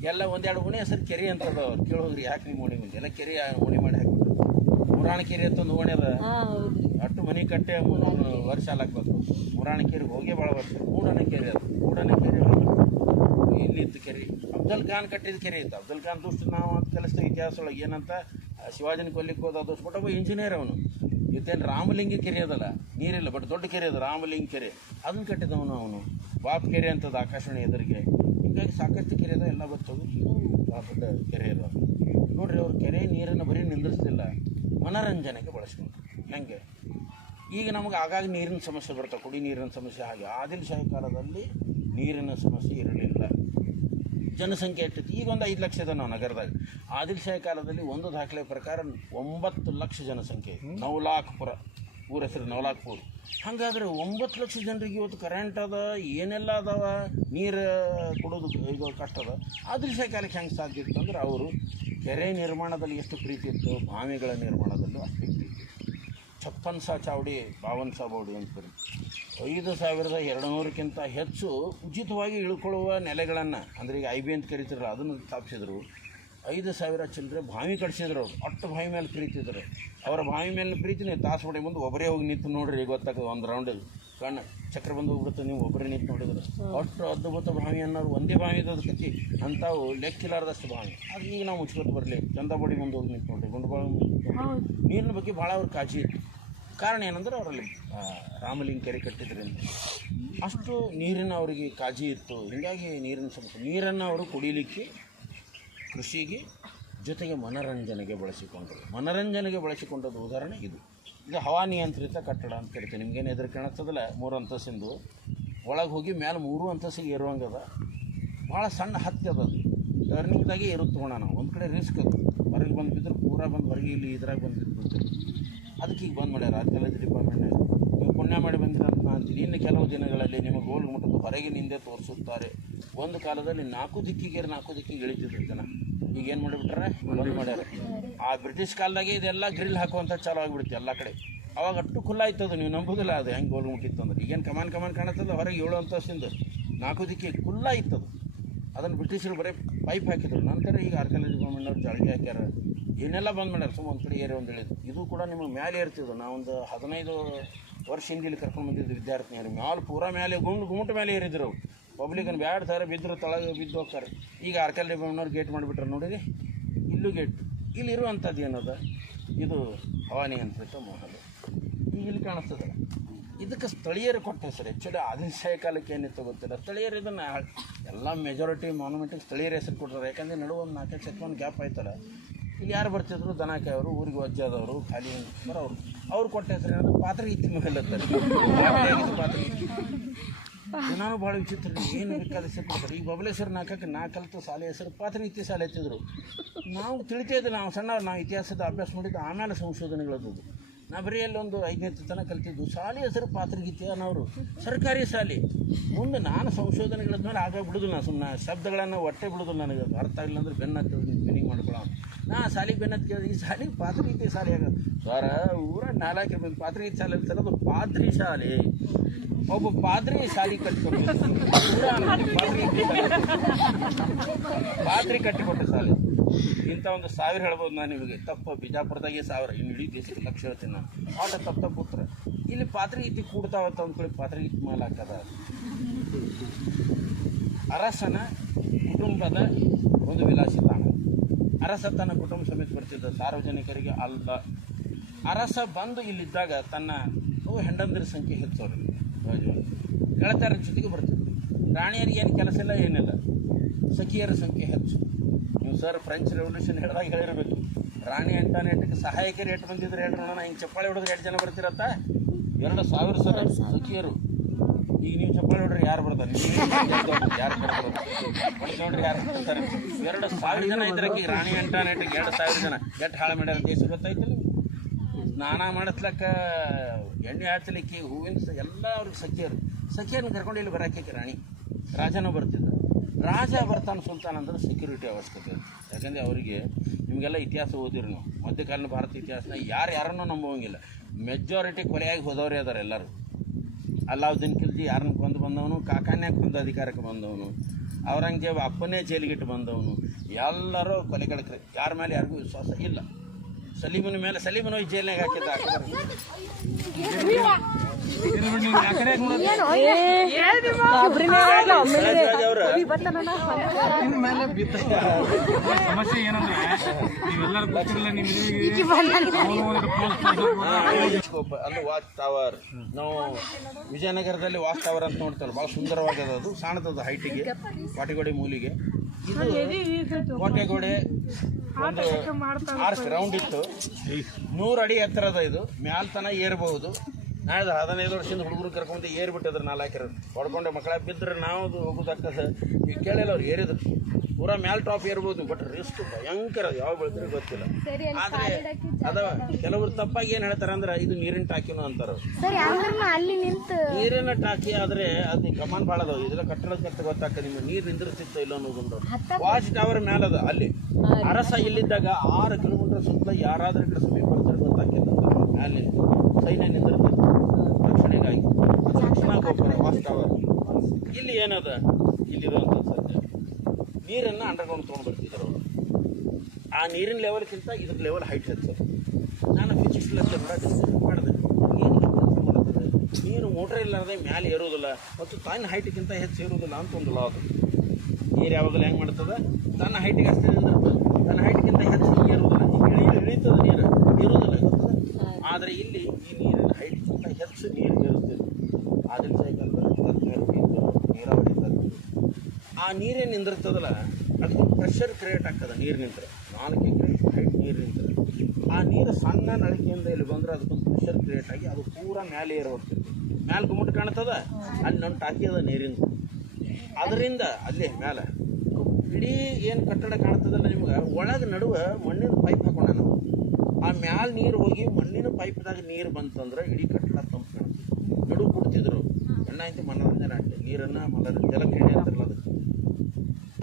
ಎಲ್ಲ ಒಂದೆರಡು ಓಣಿ ಹೆಸರು ಕೆರೆ ಅಂತದ ಅವ್ರು. ಕೇಳೋದ್ರಿ ಯಾಕೆ ನಿಮ್ಮ ಓಣಿ ಮುಂದೆ? ಎಲ್ಲ ಕೆರೆ ಓಣಿ ಮಾಡಿ ಹಾಕಿ ಪುರಾಣ ಕೆರೆ ಅಂತ ಒಂದು ಓಣಿ ಅದ ಅಟ್ಟು ಮನೆ ಕಟ್ಟೆ ವರ್ಷ ಹಾಕ್ಬೇಕು ಪುರಾಣ ಕೆರೆಗೆ ಹೋಗೇ ಭಾಳ ವರ್ಷ. ಮೂಡನ ಕೆರೆ ಅದು. ಮೂಡನ ಕೆರೆ ಇತ್ತು ಕೆರೆ ಅಬ್ದುಲ್ ಖಾನ್ ಕಟ್ಟಿದ ಕೆರೆ ಇತ್ತು. ಅಬ್ದುಲ್ ಖಾನ್ ದುಷ್ಟ ನಾವು ಅಂತ ಕಲಿಸ್ತೀವಿ ಇತಿಹಾಸ ಏನಂತ ಶಿವಾಜಿನ ಕೊಲ್ಲಿಕ್ಕೆ ಹೋದ ದೋಸ್ ಬಟ್ ಒಬ್ಬ ಇಂಜಿನಿಯರ್ ಅವನು. ಇವತ್ತೇನು ರಾಮಲಿಂಗ ಕೆರೆ ಅದಲ್ಲ, ನೀರಿಲ್ಲ ಬಟ್ ದೊಡ್ಡ ಕೆರೆ ಅದು, ರಾಮಲಿಂಗ ಕೆರೆ. ಅದನ್ನು ಕಟ್ಟಿದವನು ಅವನು. ಬಾಪ್ ಕೆರೆ ಅಂತದ ಆಕಾಶವಾಣಿ ಎದುರಿಗೆ. ಹೀಗಾಗಿ ಸಾಕಷ್ಟು ಕೆರೆ ಅದ, ಎಲ್ಲ ಬರ್ತವೆ ದೊಡ್ಡ ಕೆರೆ ಅದ. ನೋಡ್ರಿ ಅವ್ರು ಕೆರೆ ನೀರನ್ನು ಬರೀ ನಿಲ್ಲಿಸ್ತಿಲ್ಲ ಮನರಂಜನೆಗೆ ಬಳಸ್ಕೊಂಡು. ಹೆಂಗೆ? ಈಗ ನಮಗೆ ಆಗಾಗ ನೀರಿನ ಸಮಸ್ಯೆ ಬರ್ತಾವೆ ಕುಡಿ ನೀರಿನ ಸಮಸ್ಯೆ ಹಾಗೆ. ಆದಿಲ್ ಶಾಹಿ ಕಾಲದಲ್ಲಿ ನೀರಿನ ಸಮಸ್ಯೆ ಇರಲಿಲ್ಲ. ಜನಸಂಖ್ಯೆ ಎಷ್ಟಿತ್ತು ಈಗ ಒಂದು ಐದು ಲಕ್ಷ ಇದೆ ನಾವು ನಗರದಾಗ. ಆದಿಲ್ ಶಾಹಿ ಕಾಲದಲ್ಲಿ ಒಂದು ದಾಖಲೆ ಪ್ರಕಾರ ಒಂಬತ್ತು ಲಕ್ಷ ಜನಸಂಖ್ಯೆ ನವಲಾಖ್ಪುರ ಊರ ಹೆಸರು ನವಲಾಖ್ಪುರ. ಹಾಗಾದ್ರೆ ಒಂಬತ್ತು ಲಕ್ಷ ಜನರಿಗೆ ಇವತ್ತು ಕರೆಂಟ್ ಅದ ಏನೆಲ್ಲ ಅದಾವ? ನೀರು ಕೊಡೋದು ಈಗ ಕಷ್ಟ ಅದ. ಆದಿಲ್ ಶಾಹಿ ಕಾಲಕ್ಕೆ ಹೆಂಗೆ ಸಾಧ್ಯ ಇತ್ತು ಅಂದ್ರೆ ಅವರು ಕೆರೆ ನಿರ್ಮಾಣದಲ್ಲಿ ಎಷ್ಟು ಪ್ರೀತಿ ಇತ್ತು ಬಾವಿಗಳ ನಿರ್ಮಾಣದಲ್ಲೂ ಅಷ್ಟೇ. ಛಪ್ಪನ್ ಸಾ ಚಾವಡಿ ಬಾವನ್ ಸಾ ಬೌಡಿ ಅಂತ ಬರೀ. ಐದು ಸಾವಿರದ ಎರಡು ನೂರಕ್ಕಿಂತ ಹೆಚ್ಚು ಉಚಿತವಾಗಿ ಇಳ್ಕೊಳ್ಳುವ ನೆಲೆಗಳನ್ನು, ಅಂದರೆ ಈಗ ಐ ಬಿ ಅಂತ ಕರಿತಿರಲ್ಲ ಅದನ್ನು ಸ್ಥಾಪಿಸಿದರು. ಐದು ಸಾವಿರ ಚಿಲ್ಲರೆ ಬಾವಿ ಕಟ್ಸಿದ್ರು ಅವ್ರು. ಅಟ್ಟು ಬಾವಿ ಮೇಲೆ ಪ್ರೀತಿದ್ರು ಅವರ ಬಾವಿ ಮೇಲೆ ಪ್ರೀತಿ ನೀವು ತಾಸು ಹೊಡೆ ಮುಂದೆ ಒಬ್ಬರೇ ಹೋಗಿ ನಿಂತು ನೋಡ್ರಿ ಗೊತ್ತಾಗ್ತದೆ ಒಂದು ರೌಂಡಲ್ಲಿ ಕಣ್ಣು ಚಕ್ರ ಬಂದು ಹೋಗ್ಬಿಡುತ್ತೆ ನೀವು ಒಬ್ಬರೇ ನಿಂತು ನೋಡಿದ್ರೆ. ಅಷ್ಟು ಅದ್ಭುತ ಬಾವಿ ಅನ್ನೋರು ಒಂದೇ ಬಾವಿ ಇದ್ದದ ಕತ್ತಿ ಅಂಥವು ಲೆಕ್ಕಿಲಾರ್ದಷ್ಟು ಬಾವಿ ಅದು ಈಗ ನಾವು ಮುಚ್ಕೊತ ಬರಲಿ. ಚಂದಬಡಿ ಮುಂದೆ ಹೋಗಿ ನಿಂತು ನೋಡ್ರಿ ಗುಂಡಬಾಳ ನೀರಿನ ಬಗ್ಗೆ ಭಾಳ ಅವ್ರ ಕಾಳಜಿ ಇತ್ತು ಕಾರಣ ಏನಂದ್ರೆ ಅವರಲ್ಲಿ ರಾಮಲಿಂಗ ಕೆರೆ ಕಟ್ಟಿದ್ರಿಂದ. ಅಷ್ಟು ನೀರಿನ ಅವರಿಗೆ ಕಾಳಜಿ ಇತ್ತು. ಹೀಗಾಗಿ ನೀರಿನ ಸಮಸ್ಯೆ. ನೀರನ್ನು ಅವರು ಕುಡಿಲಿಕ್ಕೆ ಕೃಷಿಗೆ ಜೊತೆಗೆ ಮನರಂಜನೆಗೆ ಬಳಸಿಕೊಂಡರು. ಮನರಂಜನೆಗೆ ಬಳಸಿಕೊಂಡದ್ದು ಉದಾಹರಣೆ ಇದು. ಇದು ಹವಾನಿಯಂತ್ರಿತ ಕಟ್ಟಡ ಅಂತ ಕರಿತೀವಿ ನಿಮ್ಗೇನು ಎದುರು ಕಾಣಿಸ್ತದಲ್ಲ ಮೂರು ಅಂತಸ್ತಿಂದು ಒಳಗೆ ಹೋಗಿ ಮೇಲೆ ಮೂರು ಅಂತಸ್ತಿಗೆ ಇರುವಂಗದ ಭಾಳ ಸಣ್ಣ ಹತ್ತದ ಟರ್ನಿಂಗ್ದಾಗೆ ಇರುತ್ತೋಣ ನಾವು. ಒಂದು ಕಡೆ ರಿಸ್ಕ್ ಅದು. ಹೊರಗೆ ಬಂದು ಬಿದ್ದರೆ ಪೂರ ಬಂದು ಹೊರಗೆ ಇಲ್ಲಿ ಇದ್ರಾಗ ಬಂದು ಅದಕ್ಕೆ ಈಗ ಬಂದ್ ಮಾಡ್ಯಾರ. ಆರ್ಕಿಯಾಲಜಿ ಡಿಪಾರ್ಟ್ಮೆಂಟ್ ನೀವು ಪುಣ್ಯ ಮಾಡಿ ಬಂದಿರ ಅಂತೀನಿ. ಇನ್ನು ಕೆಲವು ದಿನಗಳಲ್ಲಿ ನಿಮಗೆ ಗೋಲ್ ಹೊರಗೆ ನಿಂದೆ ತೋರಿಸುತ್ತಾರೆ. ಒಂದು ಕಾಲದಲ್ಲಿ ನಾಲ್ಕು ದಿಕ್ಕಿಗೆ ನಾಲ್ಕು ದಿಕ್ಕಿಗೆ ಇಳಿತಿದ್ರು ಜನ. ಈಗ ಏನು ಮಾಡಿಬಿಟ್ರೆ? ಬಂದ್ ಮಾಡ್ಯಾರ. ಆ ಬ್ರಿಟಿಷ್ ಕಾಲದಾಗೆ ಇದೆಲ್ಲ ಗ್ರಿಲ್ ಹಾಕುವಂಥ ಚಾಲು ಆಗಿಬಿಡುತ್ತೆ ಎಲ್ಲ ಕಡೆ. ಅವಾಗ ಅಷ್ಟು ಖುಲ್ಲ ಆಯ್ತದು ನೀವು ನಂಬುದಿಲ್ಲ ಅದು ಹೆಂಗೆ ಗೋಲ್ ಮುಟ್ಟಿತ್ತು ಅಂದ್ರೆ ಈಗೇನು ಕಮಾನ್ ಕಮಾನ್ ಕಾಣತ್ತದ, ಹೊರಗೆ ಏಳು ಅಂತಸ್ತಿಂದ. ನಾಲ್ಕು ದಿಕ್ಕಿ ಖುಲ್ಲ ಇತ್ತದು ಅದನ್ನು ಬ್ರಿಟಿಷರು ಬರೀ ಪೈಪ್ ಹಾಕಿದ್ರು. ನಂತರ ಈಗ ಆರ್ಕಿಯಾಲಜಿ ಗೌರ್ಮೆಂಟ್ನವ್ರು ಜಾಳಿಗೆ ಹಾಕ್ಯಾರ. ಏನೆಲ್ಲ ಬಂದ್ ಮಾಡ್ಯಾರ? ಸುಮ್ಮ ಒಂದು ಕಡೆ ಏರಿ, ಒಂದು ಹೇಳಿದ್ರು ಇದು ಕೂಡ ನಿಮಗೆ ಮ್ಯಾಲೆ ಇರ್ತಿದ್ದು ನಾವೊಂದು ಹದಿನೈದು ವರ್ಷ ಹಿಂದೆ ಇಲ್ಲಿ ಕರ್ಕೊಂಡು ಬಂದಿದ್ದು ವಿದ್ಯಾರ್ಥಿನಿಯರು. ಮ್ಯಾಲೆ ಪೂರಾ ಮೇಲೆ ಗುಂಡು ಗುಮ್ಮಟ ಮೇಲೆ ಏರಿದ್ರು ಅವ್ರು ಪಬ್ಲಿಕನ್ನು ಬ್ಯಾಡ ಥರ ಬಿದ್ದರು ತಳಗ ಬಿದ್ದು ಹೋಗ್ತಾರೆ. ಈಗ ಆರ್ಕಿಯಾಲಜಿ ಗೌರ್ಮೆಂಟ್ನವ್ರು ಗೇಟ್ ಮಾಡಿಬಿಟ್ರೆ ನೋಡಿರಿ, ಇಲ್ಲೂ ಗೇಟ್ ಇಲ್ಲಿ ಇರುವಂಥದ್ದು ಏನದ? ಇದು ಹವಾನಿಯಂತ್ರಿತ ಮಹಲ್ ಈಗ ಇಲ್ಲಿ ಕಾಣಿಸ್ತದಲ್ಲ ಇದಕ್ಕೆ ಸ್ಥಳೀಯರು ಕೊಟ್ಟ ಹೆಸರು ಆ್ಯಕ್ಚುಲಿ ಆದಿನ ಕಾಲಕ್ಕೆ ಏನಿತ್ತು ಗೊತ್ತಿಲ್ಲ. ಸ್ಥಳೀಯರು ಇದನ್ನು ಎಲ್ಲ ಮೆಜಾರಿಟಿ ಮಾನ್ಯುಮೆಂಟಿಗೆ ಸ್ಥಳೀಯರ ಹೆಸರು ಕೊಡ್ತಾರೆ ಯಾಕಂದರೆ ನಡುವೆ ಒಂದು ನಾಲ್ಕೈದು ಗ್ಯಾಪ್ ಆಯ್ತಲ್ಲ. ಇಲ್ಲಿ ಯಾರು ಬರ್ತಿದ್ರು? ದನಾಕೆ ಅವರು, ಊರಿಗೆ ವಜ್ಜಾದವರು ಖಾಲಿ ಬರೋರು. ಅವ್ರು ಕೊಟ್ಟ ಹೆಸರು ಪಾತ್ರೆ ಇತ್ತಿ ಮೇಲೆ [LAUGHS] ಪಾತ್ರಗೀತಿ ನಾನು ಭಾಳ ವಿಚಿತ್ರ. ಏನು ಬೇಕಾದ ಹೆಸರು ಕೊಡ್ತಾರೆ? ಈಗ ಬಬಲೇಶ್ವರ ನಾಲ್ಕಕ್ಕೆ ನಾ ಕಲಿತು ಶಾಲೆ ಹೆಸರು ಪಾತ್ರಗೀತಿ ಶಾಲೆ ಎತ್ತಿದ್ರು ನಾವು ತಿಳಿತಾ ಇದ್ದೆ ನಾವು ಸಣ್ಣ, ನಾವು ಇತಿಹಾಸದ ಅಭ್ಯಾಸ ಮಾಡಿದ್ದು ಆಮೇಲೆ ಸಂಶೋಧನೆಗಳದ್ದು. ನಾ ಬರೀ ಅಲ್ಲೊಂದು ಐದನೇ ತನಕ ಕಲಿತಿದ್ದು. ಶಾಲೆ ಹೆಸರು ಪಾತ್ರಗೀತೆ ಅನ್ನೋರು, ಸರ್ಕಾರಿ ಶಾಲೆ. ಮುಂದೆ ನಾನು ಸಂಶೋಧನೆಗಳದ್ಮೇಲೆ ಆಗ ಬಿಡೋದು ನಾನು ಸುಮ್ಮನೆ ಶಬ್ದಗಳನ್ನು ಹೊಟ್ಟೆ ಬಿಡೋದು ನನಗೆ. ಅರ್ಥ ಆಗಿಲ್ಲ ಅಂದ್ರೆ ಬೆನ್ನ ಹತ್ತಿರ ಮೀನಿಂಗ್ ಮಾಡ್ಕೊಳ್ಳೋ ನಾ ಸಾಲಿಗೆ ಬೆನ್ನತ್ ಕೇಳಿದೆ, ಈ ಶಾಲೆಗೆ ಪಾತ್ರಗೀತೆ ಶಾಲೆ ಆಗ ಸರ, ಊರ ನಾಲ್ಕು ರೂಪಾಯಿ ಪಾತ್ರಗೀತೆ ಶಾಲೆ ಅಂತಾರೆ ಅದು ಪಾತ್ರಿ ಶಾಲೆ. ಒಬ್ಬ ಪಾತ್ರಿ ಶಾಲೆ ಕಟ್ಟಿಕೊಟ್ಟು ಪಾತ್ರಿ ಕಟ್ಟಿಕೊಟ್ಟೆ ಸಾಲಿ. ಇಂಥ ಒಂದು ಸಾವಿರ ಹೇಳ್ಬೋದು ನಾನು ನಿಮಗೆ. ತಪ್ಪು, ಬಿಜಾಪುರದಾಗೆ ಸಾವಿರ. ಇನ್ನು ಇಡೀ ದೇಶಕ್ಕೆ ಲಕ್ಷ ಹೇಳ್ತೀನಿ ನಾನು. ಆಟ ತಪ್ಪು ತಪ್ಪು ಉತ್ತರ. ಇಲ್ಲಿ ಪಾತ್ರೆ ಇತ್ತಿ ಕೂಡ್ತಾವತ್ತ ಅಂದ್ಕೊಳ್ಳಿ, ಪಾತ್ರೆ ಇತ್ತು ಹಾಕದ. ಅರಸನ ಕುಟುಂಬದ ಒಂದು ವಿಲಾಸಿ ತಾಣ. ಅರಸ ತನ್ನ ಕುಟುಂಬ ಸಮೇತ ಬರ್ತಿದ್ದ ಸಾರ್ವಜನಿಕರಿಗೆ ಅಲ್ಲ. ಅರಸ ಬಂದು ಇಲ್ಲಿದ್ದಾಗ ತನ್ನ ಅವು ಹೆಂಡಂದಿರ ಸಂಖ್ಯೆ ಹೆಚ್ಚೋರು ಗೆಳತಿಯರ ಜೊತೆಗೆ ಬರ್ತಿದ್ರು ರಾಣಿಯರಿಗೆ ಏನು ಕೆಲಸ ಇಲ್ಲ, ಏನಿಲ್ಲ. ಸಖಿಯರ ಸಂಖ್ಯೆ ಹೆಚ್ಚು. ನೀವು ಸರ್ ಫ್ರೆಂಚ್ ರೆವಲ್ಯೂಷನ್ ಹೇಳಿದಾಗ ಹೇಳಿರಬೇಕು. ರಾಣಿ ಅಂಟಾನೆಟ್ಗೆ ಸಹಾಯಕರು ರೇಟ್ ಬಂದಿದ್ರೆ ಹೇಳ್ರಿ ನೋಡೋಣ. ಹಿಂಗೆ ಚಪ್ಪಾಳೆ ಹೊಡೆದ್ರೆ ಎರಡು ಜನ ಬರ್ತಿರತ್ತ? ಎರಡು ಸಾವಿರ ಸರ್, ಸಖಿಯರು. ಈಗ ನೀವು ಚಪ್ಪಲಿ ಹೊಡ್ರಿ ಯಾರು ಬರ್ತಾರೆ? ಯಾರು ನೋಡ್ರಿ ಯಾರು ಬರ್ತಾರೆ? ಎರಡು ಸಾವಿರ ಜನ ಈಗ ರಾಣಿ ಅಂಟಾನೆಟ್ಗೆ ಎರಡು ಸಾವಿರ ಜನ. ಎಷ್ಟು ಹಾಳು ಮಾಡ್ಯಾರ ದೇಶ ಗೊತ್ತಾಯ್ತಿಲ್ಲ ಸ್ನಾನ ಮಾಡಿಸ್ಲಕ್ಕ ಎಣ್ಣೆ ಹಚ್ಚಲಿಕ್ಕೆ ಹೂವಿನ ಎಲ್ಲ ಅವ್ರಿಗೆ ಸಖಿಯರು ಸಖಿಯನ್ನು ಕರ್ಕೊಂಡು ಇಲ್ಲಿ ಬರಕ್ಕೆ ರಾಣಿ. ರಾಜನೂ ಬರ್ತಿದ್ದ. ರಾಜ ಬರ್ತಾನೆ ಸುಲ್ತಾನ್ ಅಂದ್ರೆ ಸೆಕ್ಯೂರಿಟಿ ಅವಶ್ಯಕತೆ. ಯಾಕಂದರೆ ಅವರಿಗೆ ನಿಮಗೆಲ್ಲ ಇತಿಹಾಸ ಓದಿರಿ ನೀವು. ಮಧ್ಯಕಾಲೀನ ಭಾರತ ಇತಿಹಾಸನ ಯಾರು ಯಾರನ್ನೂ ನಂಬುವಂಗಿಲ್ಲ. ಮೆಜಾರಿಟಿ ಕೊಲೆಯಾಗಿ ಹೋದವರೇ ಅದಾರೆ ಎಲ್ಲರೂ. ಅಲ್ಲಾವುದ್ದೀನ್ ಖಿಲ್ಜಿ ಯಾರನ್ನ ಕೊಂದು ಬಂದವನು? ಕಾಕಾನ್ಯಾಗ ಕೊಂದು ಅಧಿಕಾರಕ್ಕೆ ಬಂದವನು. ಔರಂಗಜೇಬ್ ಅಪ್ಪನೇ ಜೈಲಿಗಿಟ್ಟು ಬಂದವನು. ಎಲ್ಲರೂ ಕೊಲೆಗಡಕ್ರೆ ಯಾರ ಮೇಲೆ ಯಾರಿಗೂ ವಿಶ್ವಾಸ ಇಲ್ಲ. ಸಲೀಮನ ಮೇಲೆ ಸಲೀಮನ ಹೋಗಿ ಜೈಲ್ನಾಗ ಹಾಕಿದ್ದ ಸಮಸ್ಯೆ ಏನಂದ್ರೆ ಒಬ್ಬ- ಅದು ವಾಚ್ ಟವರ್ ನಾವು ವಿಜಯನಗರದಲ್ಲಿ ವಾಚ್ ಟವರ್ ಅಂತ ನೋಡ್ತಾರೆ ಭಾಳ ಸುಂದರವಾಗಿದೆ ಅದು ಸಾಣದ ಹೈಟಿಗೆ ಪಾಟಿಗೋಡೆ ಮೂಲಿಗೆ. ಕೋಟೆಗೋಡೆ ಒಂದು ಆರ್ಸ್ ರೌಂಡ್ ಇತ್ತು. ನೂರು ಅಡಿ ಎತ್ತರದ ಇದು. ಮ್ಯಾಲ್ ತನ ಏರ್ಬಹುದು. ನಾಳೆ ಹದಿನೈದು ವರ್ಷದಿಂದ ಹುಡುಗರು ಕರ್ಕೊಂಡು ಏರ್ಬಿಟ್ಟಿದ್ರು ನಾಲ್ಕು ಹಾಕಿರ ಹೊಡ್ಕೊಂಡು ಮಕ್ಕಳ ಬಿದ್ದರೆ ನಾವು ಅದು ಹೋಗೋದಕ್ಕದ ಈಗ ಕೇಳಿಲ್ಲ ಅವ್ರು ಏರಿದ್ರು. ಪೂರ ಮ್ಯಾಲ್ ಟಾಪ್ ಏರ್ಬೋದು ಬಟ್ ರಿಸ್ಕ್ ಭಯಂಕರ ಯಾವ ಬೆಳೆದ್ರೆ ಗೊತ್ತಿಲ್ಲ. ಆದ್ರೆ ಅದ ಕೆಲವರು ತಪ್ಪಾಗಿ ಏನು ಹೇಳ್ತಾರೆ ಅಂದ್ರೆ ಇದು ನೀರಿನ ಟಾಕಿನೂ ಅಂತಾರ ಅಲ್ಲಿ ನೀರಿನ ಟಾಕಿ ಆದ್ರೆ ಅದು ಕಮಾನ್ ಭಾಳ ಅದಾವ. ಇದೆಲ್ಲ ಕಟ್ಟಡದ ಕಟ್ಟ ಗೊತ್ತಾಗ್ತದೆ ನಿಮ್ಗೆ ನೀರು ನಿಂದಿರ್ತಿತ್ತೋ ಇಲ್ಲ ಅನ್ನೋದು ವಾಚ್ ಟವರ್ ಮ್ಯಾಲ ಅದ ಅಲ್ಲಿ. ಅರಸ ಇಲ್ಲಿದ್ದಾಗ ಆರು ಕಿಲೋಮೀಟರ್ ಸುತ್ತ ಯಾರಾದ್ರೂ ಕಡೆ ಸಮೀಪ ಬರ್ತಾರೆ ಗೊತ್ತಾಗ್ತದೆ. ಮ್ಯಾಲೆ ಸೈನ್ಯ ರಕ್ಷಣೆಗಾಗಿ ಅದು ರಕ್ಷಣಾ ಇಲ್ಲಿ ಏನದ? ಇಲ್ಲಿರುವಂಥ ಸತ್ಯ ನೀರನ್ನು ಅಂಡರ್ಗ್ರೌಂಡ್ ತೊಗೊಂಡು ಬರ್ತಿದ್ರು ಆ ನೀರಿನ ಲೆವೆಲ್ಗಿಂತ ಇದ್ರ ಲೆವೆಲ್ ಹೈಟ್ ಹೆಚ್ಚು. ನಾನು ಫಿಸಿಕ್ಸ್ ಲೆಕ್ಚರ್ ಮಾಡಿದೆ ನೀರು ಮೋಟ್ರ್ ಇಲ್ಲಾರದೆ ಮ್ಯಾಲೆ ಏರೋದಿಲ್ಲ ಮತ್ತು ತನ್ನ ಹೈಟ್ಗಿಂತ ಹೆಚ್ಚು ಏರೋದಿಲ್ಲ ಅಂತ ಒಂದು ಲಾ ಅದು. ನೀರು ಯಾವಾಗಲೂ ಹೆಂಗೆ ಮಾಡ್ತದೆ? ತನ್ನ ಹೈಟಿಗೆ ಅಷ್ಟೇ ನಿಂದಿರ್ತದೆ ತನ್ನ ಹೈಟ್ಗಿಂತ ಹೆಚ್ಚು ನೀರು ಏರೋದಿಲ್ಲ ಈಗ ಇಳಿ ನೀರು? ಗೊತ್ತದ ಆದರೆ ಇಲ್ಲಿ ಈ ನೀರಿನ ಹೈಟ್ಗಿಂತ ಹೆಚ್ಚು ನೀರು ಏರುತ್ತಿದೆ ಆದಿಲ್ ಸೈಕಲ್ ನೀರಾವರಿ ಇದ್ದದ್ದು ನೀರೇನು ನಿಂದಿರ್ತದಲ್ಲ ಅದಕ್ಕೊಂದು ಪ್ರೆಷರ್ ಕ್ರಿಯೇಟ್ ಆಗ್ತದೆ ನೀರು ನಿಂತರೆ. ನಾಲ್ಕು ಎಕರೆ ಹೈಟ್ ನೀರು ನಿಂತರೆ. ಆ ನೀರು ಸಣ್ಣ ನಳಿಕೆಯಿಂದ ಇಲ್ಲಿ ಬಂದ್ರೆ ಅದಕ್ಕೊಂದು ಪ್ರೆಷರ್ ಕ್ರಿಯೇಟ್ ಆಗಿ ಅದು ಪೂರ ಮ್ಯಾಲೆ ಏರ್ ಹೋಗ್ತಿರ್ತದೆ ಮ್ಯಾಲೆ ಗುಮ್ಮಟ ಕಾಣ್ತದ? ಅಲ್ಲಿ ನನ್ನ ಟಾಕಿ ಅದ ನೀರಿಂದ. ಅದರಿಂದ ಅಲ್ಲಿ ಮ್ಯಾಲೆ ಇಡೀ ಏನು ಕಟ್ಟಡ ಕಾಣ್ತದಲ್ಲ ನಿಮ್ಗೆ? ಒಳಗೆ ನಡುವೆ ಮಣ್ಣಿನ ಪೈಪ್ ಹಾಕೋಣ ನಾವು. ಆ ಮ್ಯಾಲೆ ನೀರು ಹೋಗಿ ಮಣ್ಣಿನ ಪೈಪ್ದಾಗ ನೀರು ಬಂತಂದ್ರೆ ಇಡೀ ಕಟ್ಟಡ ತಂಪು ಕಾಣ್ತದೆ. ನಡುವು ಕೊಡ್ತಿದ್ರು. ಎಣ್ಣ ಐತಿ ಮನೋರಂಜನೆ ಆಗ್ತದೆ ನೀರನ್ನು ಮಲರ ಜಲಕ್ರೀಡೆ ಅಂತಾರಲ್ಲ ಅದಕ್ಕೆ.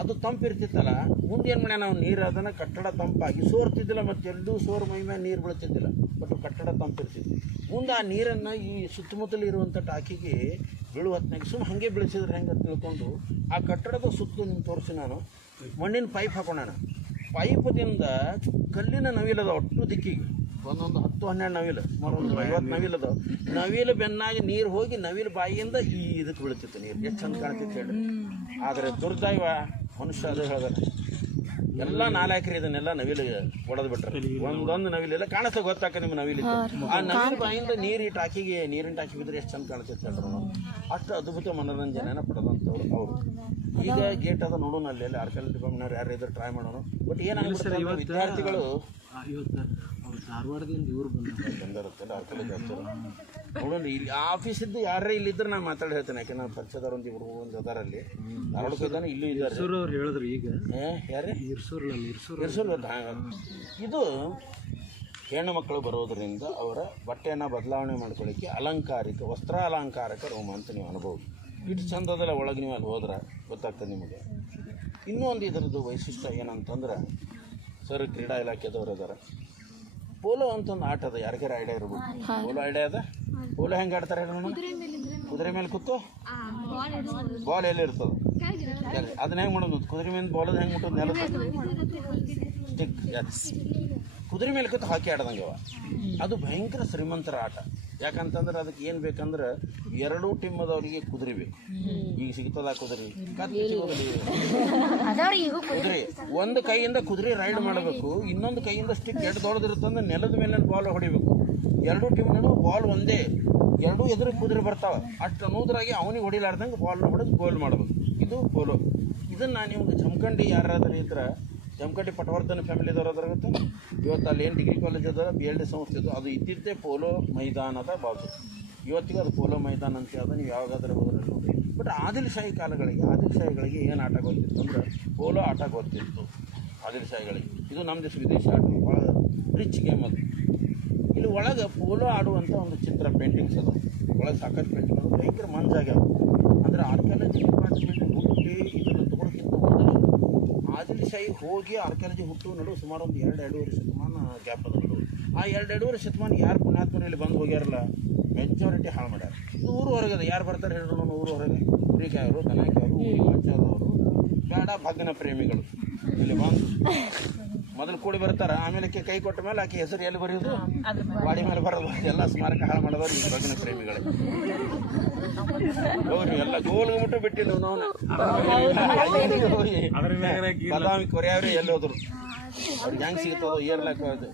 ಅದು ತಂಪು ಇರ್ತಿತ್ತಲ್ಲ, ಮುಂದೆ ಏನು ಮಾಡ್ಯ ನಾವು ನೀರು ಅದನ್ನು ಕಟ್ಟಡ ತಂಪಾಗಿ ಸೋರ್ತಿದ್ದಿಲ್ಲ ಮತ್ತು ಎಲ್ಲೂ ಸೋರ್ ಮೈ ಮೇಲೆ ನೀರು ಬೀಳ್ತಿದ್ದಿಲ್ಲ ಬಟ್ ಕಟ್ಟಡ ತಂಪಿರ್ತಿತ್ತು ಮುಂದೆ ಆ ನೀರನ್ನು ಈ ಸುತ್ತಮುತ್ತಲು ಇರುವಂಥ ಟಾಕಿಗೆ ಬೀಳುವ ಹೊತ್ನಾಗ ಸುಮ್ಮನೆ ಹಾಗೆ ಬೆಳೆಸಿದ್ರೆ ಹೆಂಗೆ ತಿಳ್ಕೊಂಡು ಆ ಕಟ್ಟಡದ ಸುತ್ತ ತೋರಿಸಿ ನಾನು. ಮಣ್ಣಿನ ಪೈಪ್ ಹಾಕೋಣ ಪೈಪದಿಂದ ಕಲ್ಲಿನ ನವಿಲದ ಒಟ್ಟು ದಿಕ್ಕಿಗೆ. ಒಂದೊಂದು ಹತ್ತು ಹನ್ನೆರಡು ನವಿಲು, ಮರೊಂದು ಐವತ್ತು ನವಿಲದ ನವಿಲು ಬೆನ್ನಾಗಿ ನೀರು ಹೋಗಿ ನವಿಲು ಬಾಯಿಯಿಂದ ಈ ಇದಕ್ಕೆ ಬೀಳ್ತಿತ್ತು ನೀರು. ಎಷ್ಟು ಚಂದ ಕಾಣ್ತಿತ್ತು ಹೇಳಿ. ಆದರೆ ದುರ್ದೈವ ಮನುಷ್ಯ ಅದೇ ಹೇಳಿದಾರೆ ಎಲ್ಲ ನಾಲ್ಕರಿ ಇದನ್ನೆಲ್ಲ ನವಿಲು ಒಡೆದು ಬಿಟ್ರೆ. ಒಂದೊಂದು ನವಿಲಿಲ್ಲ ಕಾಣಿಸ್ತಾ ಗೊತ್ತಾಕ ನಿಮ್ಮ ನವಿಲು ಆ ನವಿಲು ಬಾಯಿಂದ ನೀರು ಈ ಟಾಕಿಗೆ ನೀರಿನ ಟಾಕಿ ಬಿದ್ರೆ ಎಷ್ಟು ಚಂದ ಕಾಣಿಸುತ್ತೆ ಹೇಳ್ರಿ. ಅಷ್ಟು ಅದ್ಭುತ ಮನೋರಂಜನೆನ ಪಡೆದಂಥವ್ರು ಅವರು. ಈಗ ಗೇಟ್ ಅದ ನೋಡೋಣ ಅಲ್ಲಿ ಅಲ್ಲಿ ಆರ್ಕಲ್ ಡಿಪಾರ್ಟ್ಮೆಂಟ್ ಯಾರು ಇದ್ರೆ ಟ್ರೈ ಮಾಡೋಣ ಬಟ್ ಏನಾಗುತ್ತೆ ವಿದ್ಯಾರ್ಥಿಗಳು ಇವತ್ತು ಅವ್ರು ಧಾರವಾಡದಿಂದ ಇವ್ರು ಬಂದ ಬಂದಿರುತ್ತಲ್ಲ ಆರ್ಕಲ್ ನೋಡೋಣ ಇಲ್ಲಿ ಆಫೀಸಿದ್ದು ಯಾರೇ ಇಲ್ಲಿದ್ರೆ ನಾನು ಮಾತಾಡಿ ಹೇಳ್ತೇನೆ ಯಾಕೆ ನಾನು ಇವರು ಒಂದು ಅದಾರ ಒಂದು ಅದಾರಲ್ಲಿ ಧಾರವಾಡಕ್ಕೆ ಇಲ್ಲೂ ಇದ್ದಾರೆ. ಅವ್ರು ಹೇಳಿದ್ರು ಈಗ. ಯಾರೇ? ಇರ್ಸೂರ್ ನಮ್ಮ ಇರ್ಸೂರ್ ಇರ್ಸೋಲ್ ಇದು ಹೆಣ್ಣು ಮಕ್ಕಳು ಬರೋದರಿಂದ ಅವರ ಬಟ್ಟೆಯನ್ನು ಬದಲಾವಣೆ ಮಾಡ್ಕೊಳ್ಳಿಕ್ಕೆ ಅಲಂಕಾರಿಕ, ವಸ್ತ್ರಾಲಂಕಾರಕ ರೋಮ ಅಂತ ನೀವು ಅನ್ಬೋದು. ಇಟ್ಟು ಚಂದದಲ್ಲ ಒಳಗೆ ನೀವು ಅಲ್ಲಿ ಹೋದ್ರೆ ಗೊತ್ತಾಗ್ತದೆ ನಿಮಗೆ. ಇನ್ನೊಂದು ಇದರದ್ದು ವೈಶಿಷ್ಟ್ಯ ಏನಂತಂದ್ರೆ, ಸರ್ ಕ್ರೀಡಾ ಇಲಾಖೆದವ್ರು ಅದಾರ ಪೋಲೋ ಅಂತ ಒಂದು ಆಟ ಅದ ಯಾರಿಗಾರ ಐಡಿಯಾ ಇರ್ಬೋದು? ಪೋಲೋ ಐಡಿಯಾ ಅದ? ಪೋಲೋ ಹೆಂಗೆ ಆಡ್ತಾರೆ ಹೇಳಿ ನೋಡೋಣ ಕುದುರೆ ಮೇಲೆ ಕೂತು? ಬಾಲ್ ಎಲ್ಲಿ ಇರ್ತದೆ? ಅದನ್ನ ಹೆಂಗೆ ಮಾಡೋದು? ಕುದುರೆ ಮೇಲೆ ಬೋಲೋದು ಹೆಂಗೆ ಮುಟ್ಟೋದು? ನೆಲ ಸ್ಟಿಕ್ ಎಸ್ ಕುದುರೆ ಮೇಲೆ ಕೂತು ಹಾಕಿ ಆಡ್ದಂಗೆ ಅವ. ಅದು ಭಯಂಕರ ಶ್ರೀಮಂತರ ಆಟ. ಯಾಕಂತಂದ್ರೆ ಅದಕ್ಕೆ ಏನು ಬೇಕಂದ್ರೆ ಎರಡೂ ಟೀಮ್ ಅದವರಿಗೆ ಕುದುರೆ ಬೇಕು. ಈಗ ಸಿಗ್ತದ ಕುದುರೆ? ಕುದುರೆ ಒಂದು ಕೈಯಿಂದ ಕುದುರೆ ರೈಡ್ ಮಾಡಬೇಕು ಇನ್ನೊಂದು ಕೈಯಿಂದ ಸ್ಟಿಕ್ ಎಡ್ ದೊಡ್ಡದಿರುತ್ತಂದ್ರೆ ನೆಲದ ಮೇಲೆ ಬಾಲ್ ಹೊಡಿಬೇಕು. ಎರಡೂ ಟೀಮ್ ಬಾಲ್ ಒಂದೇ. ಎರಡೂ ಎದುರು ಕುದುರೆ ಬರ್ತಾವ. ಅಷ್ಟು ನೂದ್ರಾಗಿ ಅವನಿಗೆ ಹೊಡಿಲಾರ್ದಂಗೆ ಬಾಲ್ ಹೊಡೆದು ಗೋಲ್ ಮಾಡಬೇಕು. ಇದು ಪೋಲೋ ಇದನ್ನು ನಾನು ನಿಮ್ಗೆ ಜಮಖಂಡಿ ಯಾರಾದರೂ ಇದ್ರೆ ಜಮಖಂಡಿ ಪಟವರ್ಧನ ಫ್ಯಾಮಿಲಿದವ್ರು ಅದ್ರ ಇವತ್ತು. ಅಲ್ಲಿ ಏನು ಡಿಗ್ರಿ ಕಾಲೇಜ್ ಅದ ಬಿ ಎಲ್ ಡಿ ಸಂಸ್ಥೆ ಅದು. ಅದು ಇದ್ದಿದ್ದೇ ಪೋಲೋ ಮೈದಾನದ ಬಾಜು ಇವತ್ತಿಗೂ ಅದು ಪೋಲೋ ಮೈದಾನ ಅಂತ ಅದ ನೀವು ಯಾವಾಗಾದ್ರೂ ಹೋದ್ರೆ ನೋಡಿ ಬಟ್ ಆದಿಲ್ ಶಾಹಿ ಕಾಲಗಳಿಗೆ ಆದಿಲ್ ಶಾಹಿಗಳಿಗೆ ಏನು ಆಟ ಗೊತ್ತಿತ್ತು ಅಂದ್ರೆ ಪೋಲೋ ಆಟ ಗೊತ್ತಿತ್ತು ಆದಿಲ್ ಶಾಹಿಗಳಿಗೆ ಇದು ನಮ್ಮ ದೇಶ, ವಿದೇಶಿ ಆಟ. ಭಾಳ ರಿಚ್ ಗೇಮ್ ಅದು. ಇಲ್ಲಿ ಒಳಗೆ ಪೋಲೋ ಆಡುವಂಥ ಒಂದು ಚಿತ್ರ ಪೇಂಟಿಂಗ್ಸ್ ಅದು ಒಳಗೆ ಸಾಕಷ್ಟು ಪೇಂಟಿಂಗ್ ಅದು ಭಯಂಕರ ಮಂಜಾಗ್ಯಾವ. ಅಂದರೆ ಆರ್ಕಿಯಾಲಜಿ ಡಿಪಾರ್ಟ್ಮೆಂಟ್ ಹುಟ್ಟಿ ಇದನ್ನು ತಗೊಳಕ್ಕಿಂತ ಮೊದಲು ಆದಿಲ್ ಶಾಹಿ ಹೋಗಿ ಆರ್ಕಿಯಾಲಜಿ ಹುಟ್ಟು ನಡು, ಸುಮಾರು ಒಂದು ಎರಡು ಎರಡೂವರೆ ಶತಮಾನ ಗ್ಯಾಪ್ ಅದ ನಡು. ಆ ಎರಡು ಎರಡೂವರೆ ಶತಮಾನ ಯಾರು ಪುಣ್ಯಾತ್ಮನಲ್ಲಿ ಬಂದು ಹೋಗ್ಯಾರಲ್ಲ ಮೆಜಾರಿಟಿ ಹಾಳು ಮಾಡ್ಯಾರ. ಇದು ಊರು ಹೊರಗದ ಯಾರು ಬರ್ತಾರೆ ಹೇಳಿದ್ರು ನಮ್ಮ ಊರು ಹೊರಗೆ. ಕುರಿಕಾಯವರು ದನಕಾಯವರು ಮಾಚಾದವರು ಬೇಡ, ಭಗ್ನ ಪ್ರೇಮಿಗಳು. ಇಲ್ಲಿ ಬಂದು. ಮೊದಲು ಕೂಡಿ ಬರ್ತಾರ ಆಮೇಲೆ ಆಕೆ ಕೈ ಕೊಟ್ಟ ಮೇಲೆ ಆಕೆ ಹೆಸರು ಎಲ್ಲಿ ಬರೆಯೋದು? ಬಾಡಿ ಮೇಲೆ. ಬರೋದು. ಎಲ್ಲ ಸ್ಮಾರಕ ಹಾಳು ಮಾಡೋದು ಈ ಭಗ್ನ ಪ್ರೇಮಿಗಳೇ. ಹೋಗ್ರಿ ಎಲ್ಲ ಗೋಲ್ ಮುಟ್ಟು ಬಿಟ್ಟಿಲ್ಲ ನಾವು ಬದಾಮಿ ಕೊರಿಯಾವ್ರಿ ಎಲ್ಲಿ ಹೋದ್ರು? ಅವ್ರಿಗೆ ಹೆಂಗ್ ಸಿಗ್ತದೋ ಏರ್ಲಾಕ್ ಅದು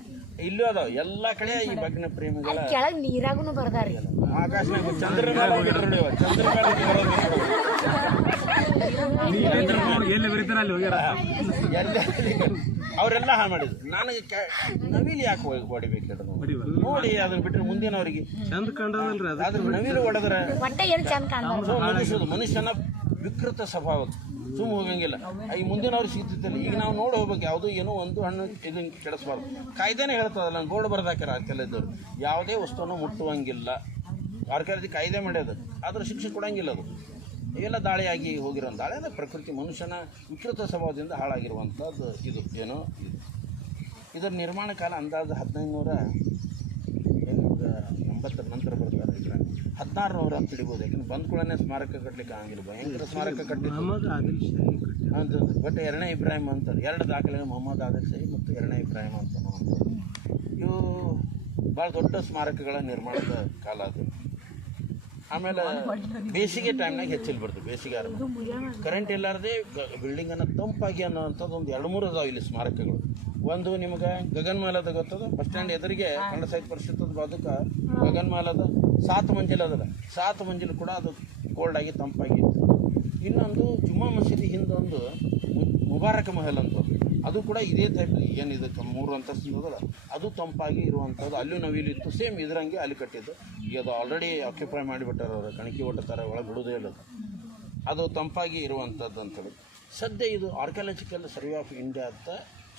ಇಲ್ಲೂ ಅದಾವ ಎಲ್ಲ ಕಡೆ ಈ ಭಗ್ನ ಪ್ರೇಮಿಗಳ ಕೆಳಗ್ ನೀರಾಗೂ ಬರ್ದಾರಿ. ಆಕಾಶ ಚಂದ್ರ. ಚಂದ್ರ ಮೇಲೆ ಎಲ್ಲಿ ಬರೀತಾರ ಅಲ್ಲಿ ಹೋಗ್ಯಾರ? ಎಲ್ಲ ಅವರೆಲ್ಲ ಹಾಳು ಮಾಡಿದ್ರು. ನನಗೆ ಕ- ನವಿಲು ಯಾಕೆ ಹೋಗಿ ಹೊಡಿಬೇಕು ನೋಡಿ ಅದನ್ನ ಬಿಟ್ಟರೆ ಮುಂದಿನವರಿಗೆ ಚಂದ ಕಂಡದಲ್ರಿ ಅದ್ರ ಆದ್ರೆ ನವಿಲು ಹೊಡೆದ್ರೆ ಮುಗಿಸೋದು. ಮನುಷ್ಯನ ವಿಕೃತ ಸ್ವಭಾವ ಸುಮ್ಮ ಹೋಗಂಗಿಲ್ಲ. ಈ ಮುಂದಿನವ್ರು ಸಿಗ್ತಿತ್ತಲ್ಲ ಈಗ ನಾವು ನೋಡಿ ಹೋಗ್ಬೇಕು. ಯಾವುದೋ ಏನೋ ಒಂದು ಹಣ್ಣು ಇದನ್ನ ಕೆಡಿಸ್ಬಾರ್ದು. ಕಾಯ್ದೆನೇ ಹೇಳ್ತದಲ್ಲ ಗೋಡ್ ಬರ್ದಾಕ್ಯಾರ ಆರ್ಕೆಲಿದ್ದವ್ರು ಯಾವುದೇ ವಸ್ತುವನ್ನು ಮುಟ್ಟುವಂಗಿಲ್ಲ. ಆರ್ಕೆಲಜಿ ಕಾಯ್ದೆ ಮಾಡ್ಯದ ಆದ್ರೆ ಶಿಕ್ಷೆ ಕೊಡಂಗಿಲ್ಲ ಅದು. ಇವೆಲ್ಲ ದಾಳಿಯಾಗಿ ಹೋಗಿರೋ ದಾಳಿ ಅಂದರೆ ಪ್ರಕೃತಿ ಮನುಷ್ಯನ ವಿಕೃತ ಸ್ವಭಾವದಿಂದ ಹಾಳಾಗಿರುವಂಥದ್ದು ಇದು. ಏನು? ಇದು ಇದರ ನಿರ್ಮಾಣ ಕಾಲ ಅಂದಾಜು ಹದಿನೈದು ನೂರ ಎಂಟು ಎಂಬತ್ತರ ನಂತರ ಬರ್ತಾರೆ ಇದ್ರ ಹದಿನಾರು ನೂರ ಅಂತ ಹಿಡಿಬೋದು ಯಾಕಂದ್ರೆ ಬಂದ ಕೂಡಲೇ ಸ್ಮಾರಕ ಕಟ್ಟಲಿಕ್ಕೆ ಆಗಿಲ್ಲ. ಭಯಂಕರ ಸ್ಮಾರಕ ಕಟ್ಟಲಿಕ್ಕೆ ಅಂತ ಬಟ್ ಎರಡನೇ ಇಬ್ರಾಹಿಂ ಅಂತಾರೆ. ಎರಡು ದಾಖಲೆ ಮೊಹಮ್ಮದ್ ಆದಿಲ್ ಶಾಹಿ ಮತ್ತು ಎರಡನೇ ಇಬ್ರಾಹಿಂ ಅಂತ. ಇವು ಭಾಳ ದೊಡ್ಡ ಸ್ಮಾರಕಗಳ ನಿರ್ಮಾಣದ ಕಾಲ ಅದು. ಆಮೇಲೆ ಬೇಸಿಗೆ ಟೈಮ್ನಾಗ ಹೆಚ್ಚಿಲ್ ಬರ್ತದೆ ಬೇಸಿಗೆ ಆರಂಭ. ಕರೆಂಟ್ ಇಲ್ಲಾರ್ದೆ ಬಿಲ್ಡಿಂಗನ್ನು ತಂಪಾಗಿ ಅನ್ನೋವಂಥದ್ದು ಒಂದು ಎರಡು ಮೂರು ಅದಾವ ಇಲ್ಲಿ ಸ್ಮಾರಕಗಳು. ಒಂದು ನಿಮ್ಗೆ ಗಗನ್ಮಾಲದ ಗೊತ್ತದ? ಬಸ್ ಸ್ಟ್ಯಾಂಡ್ ಎದುರಿಗೆ ಕನ್ನಡ ಸಾಹಿತ್ಯ ಪರಿಷತ್ತದ ಬಾದುಕ ಗಗನ್ಮಾಲದ ಸಾತ್ ಮಂಜಿಲ್ ಅದಲ್ಲ ಸಾತ್ ಮಂಜಿಲ್ ಕೂಡ ಅದು ಕೋಲ್ಡ್ ಆಗಿ ತಂಪಾಗಿ. ಇನ್ನೊಂದು ಜುಮ್ಮಾ ಮಸೀದಿ ಹಿಂದೊಂದು ಮುಬಾರಕ ಮಹಲ್ ಅಂತ. ಅದು ಕೂಡ ಇದೇ ಟೈಪ್ ಏನು ಇದಕ್ಕೆ ಮೂರು ಅಂತಸ್ತು ಅದಲ್ಲ ಅದು ತಂಪಾಗಿ ಇರುವಂಥದ್ದು ಅಲ್ಲೂ ನವಿಲಿತ್ತು ಸೇಮ್ ಇದ್ರಂಗೆ ಅಲ್ಲಿ ಕಟ್ಟಿದ್ದು. ಈಗ ಅದು ಆಲ್ರೆಡಿ ಆಕ್ಯುಪೈ ಮಾಡಿಬಿಟ್ಟಾರ ಅವರು, ಕಣಕಿ ಒಟ್ಟ ಥರ ಒಳಗೆ ಬಿಡುವುದೇ ಇಲ್ಲ ಅದು. ತಂಪಾಗಿ ಇರುವಂಥದ್ದು ಅಂತೇಳಿ ಸದ್ಯ ಇದು ಆರ್ಕಿಯಾಲಜಿಕಲ್ ಸರ್ವೆ ಆಫ್ ಇಂಡಿಯಾ ಅಂತ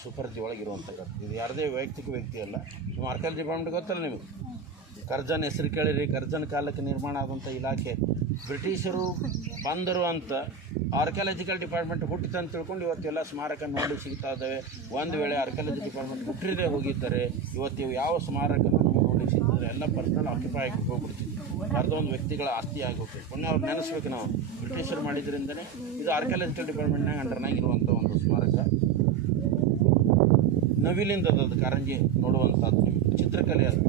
ಸುಪರ್ದಿ ಒಳಗೆ ಇರುವಂಥದ್ದು ಇದು ಯಾರದೇ ವೈಯಕ್ತಿಕ ವ್ಯಕ್ತಿ ಅಲ್ಲ. ನಿಮ್ಮ ಆರ್ಕಿಯಾಲಜಿ ಡಿಪಾರ್ಟ್ಮೆಂಟ್ ಗೊತ್ತಲ್ಲ ನಿಮಗೆ? ಕರ್ಜನ್ ಹೆಸರು ಕೇಳಿರಿ, ಕರ್ಜನ್ ಕಾಲಕ್ಕೆ ನಿರ್ಮಾಣ ಆದಂಥ ಇಲಾಖೆ. ಬ್ರಿಟಿಷರು ಬಂದರು ಅಂತ ಆರ್ಕಿಯಾಲಜಿಕಲ್ ಡಿಪಾರ್ಟ್ಮೆಂಟ್ ಹುಟ್ಟಿತು ಅಂತ ತಿಳ್ಕೊಂಡು ಇವತ್ತೆಲ್ಲ ಸ್ಮಾರಕ ನೋಡಿ ಸಿಗ್ತಾ ಇದ್ದಾವೆ. ಒಂದು ವೇಳೆ ಆರ್ಕಿಯಾಲಜಿ ಡಿಪಾರ್ಟ್ಮೆಂಟ್ ಹುಟ್ಟಿರದೇ ಹೋಗಿದ್ದರೆ ಇವತ್ತು ಇವು ಯಾವ ಸ್ಮಾರಕನ ನೋಡಿ ಸಿಗ್ತದೆ ಎಲ್ಲ ಪರ್ಸನಲ್ ಆಕ್ಯುಪೈ ಆಗಿ ಹೋಗ್ಬಿಡ್ತೀವಿ. ಒಂದು ವ್ಯಕ್ತಿಗಳ ಆಸ್ತಿ ಆಗಿ ಪುಣ್ಯ ಅವ್ರು ನೆನೆಸ್ಬೇಕು ನಾವು. ಬ್ರಿಟಿಷರು ಮಾಡಿದ್ರಿಂದನೇ ಇದು ಆರ್ಕಿಯಾಲಜಿಕಲ್ ಡಿಪಾರ್ಟ್ಮೆಂಟ್ನಾಗ ಅಂಡರ್ನಾಗಿರುವಂಥ ಒಂದು ಸ್ಮಾರಕ. ನವಿಲಿಂದ ಕಾರಂಜಿ ನೋಡುವಂಥದ್ದು ಚಿತ್ರಕಲೆ ಅದು.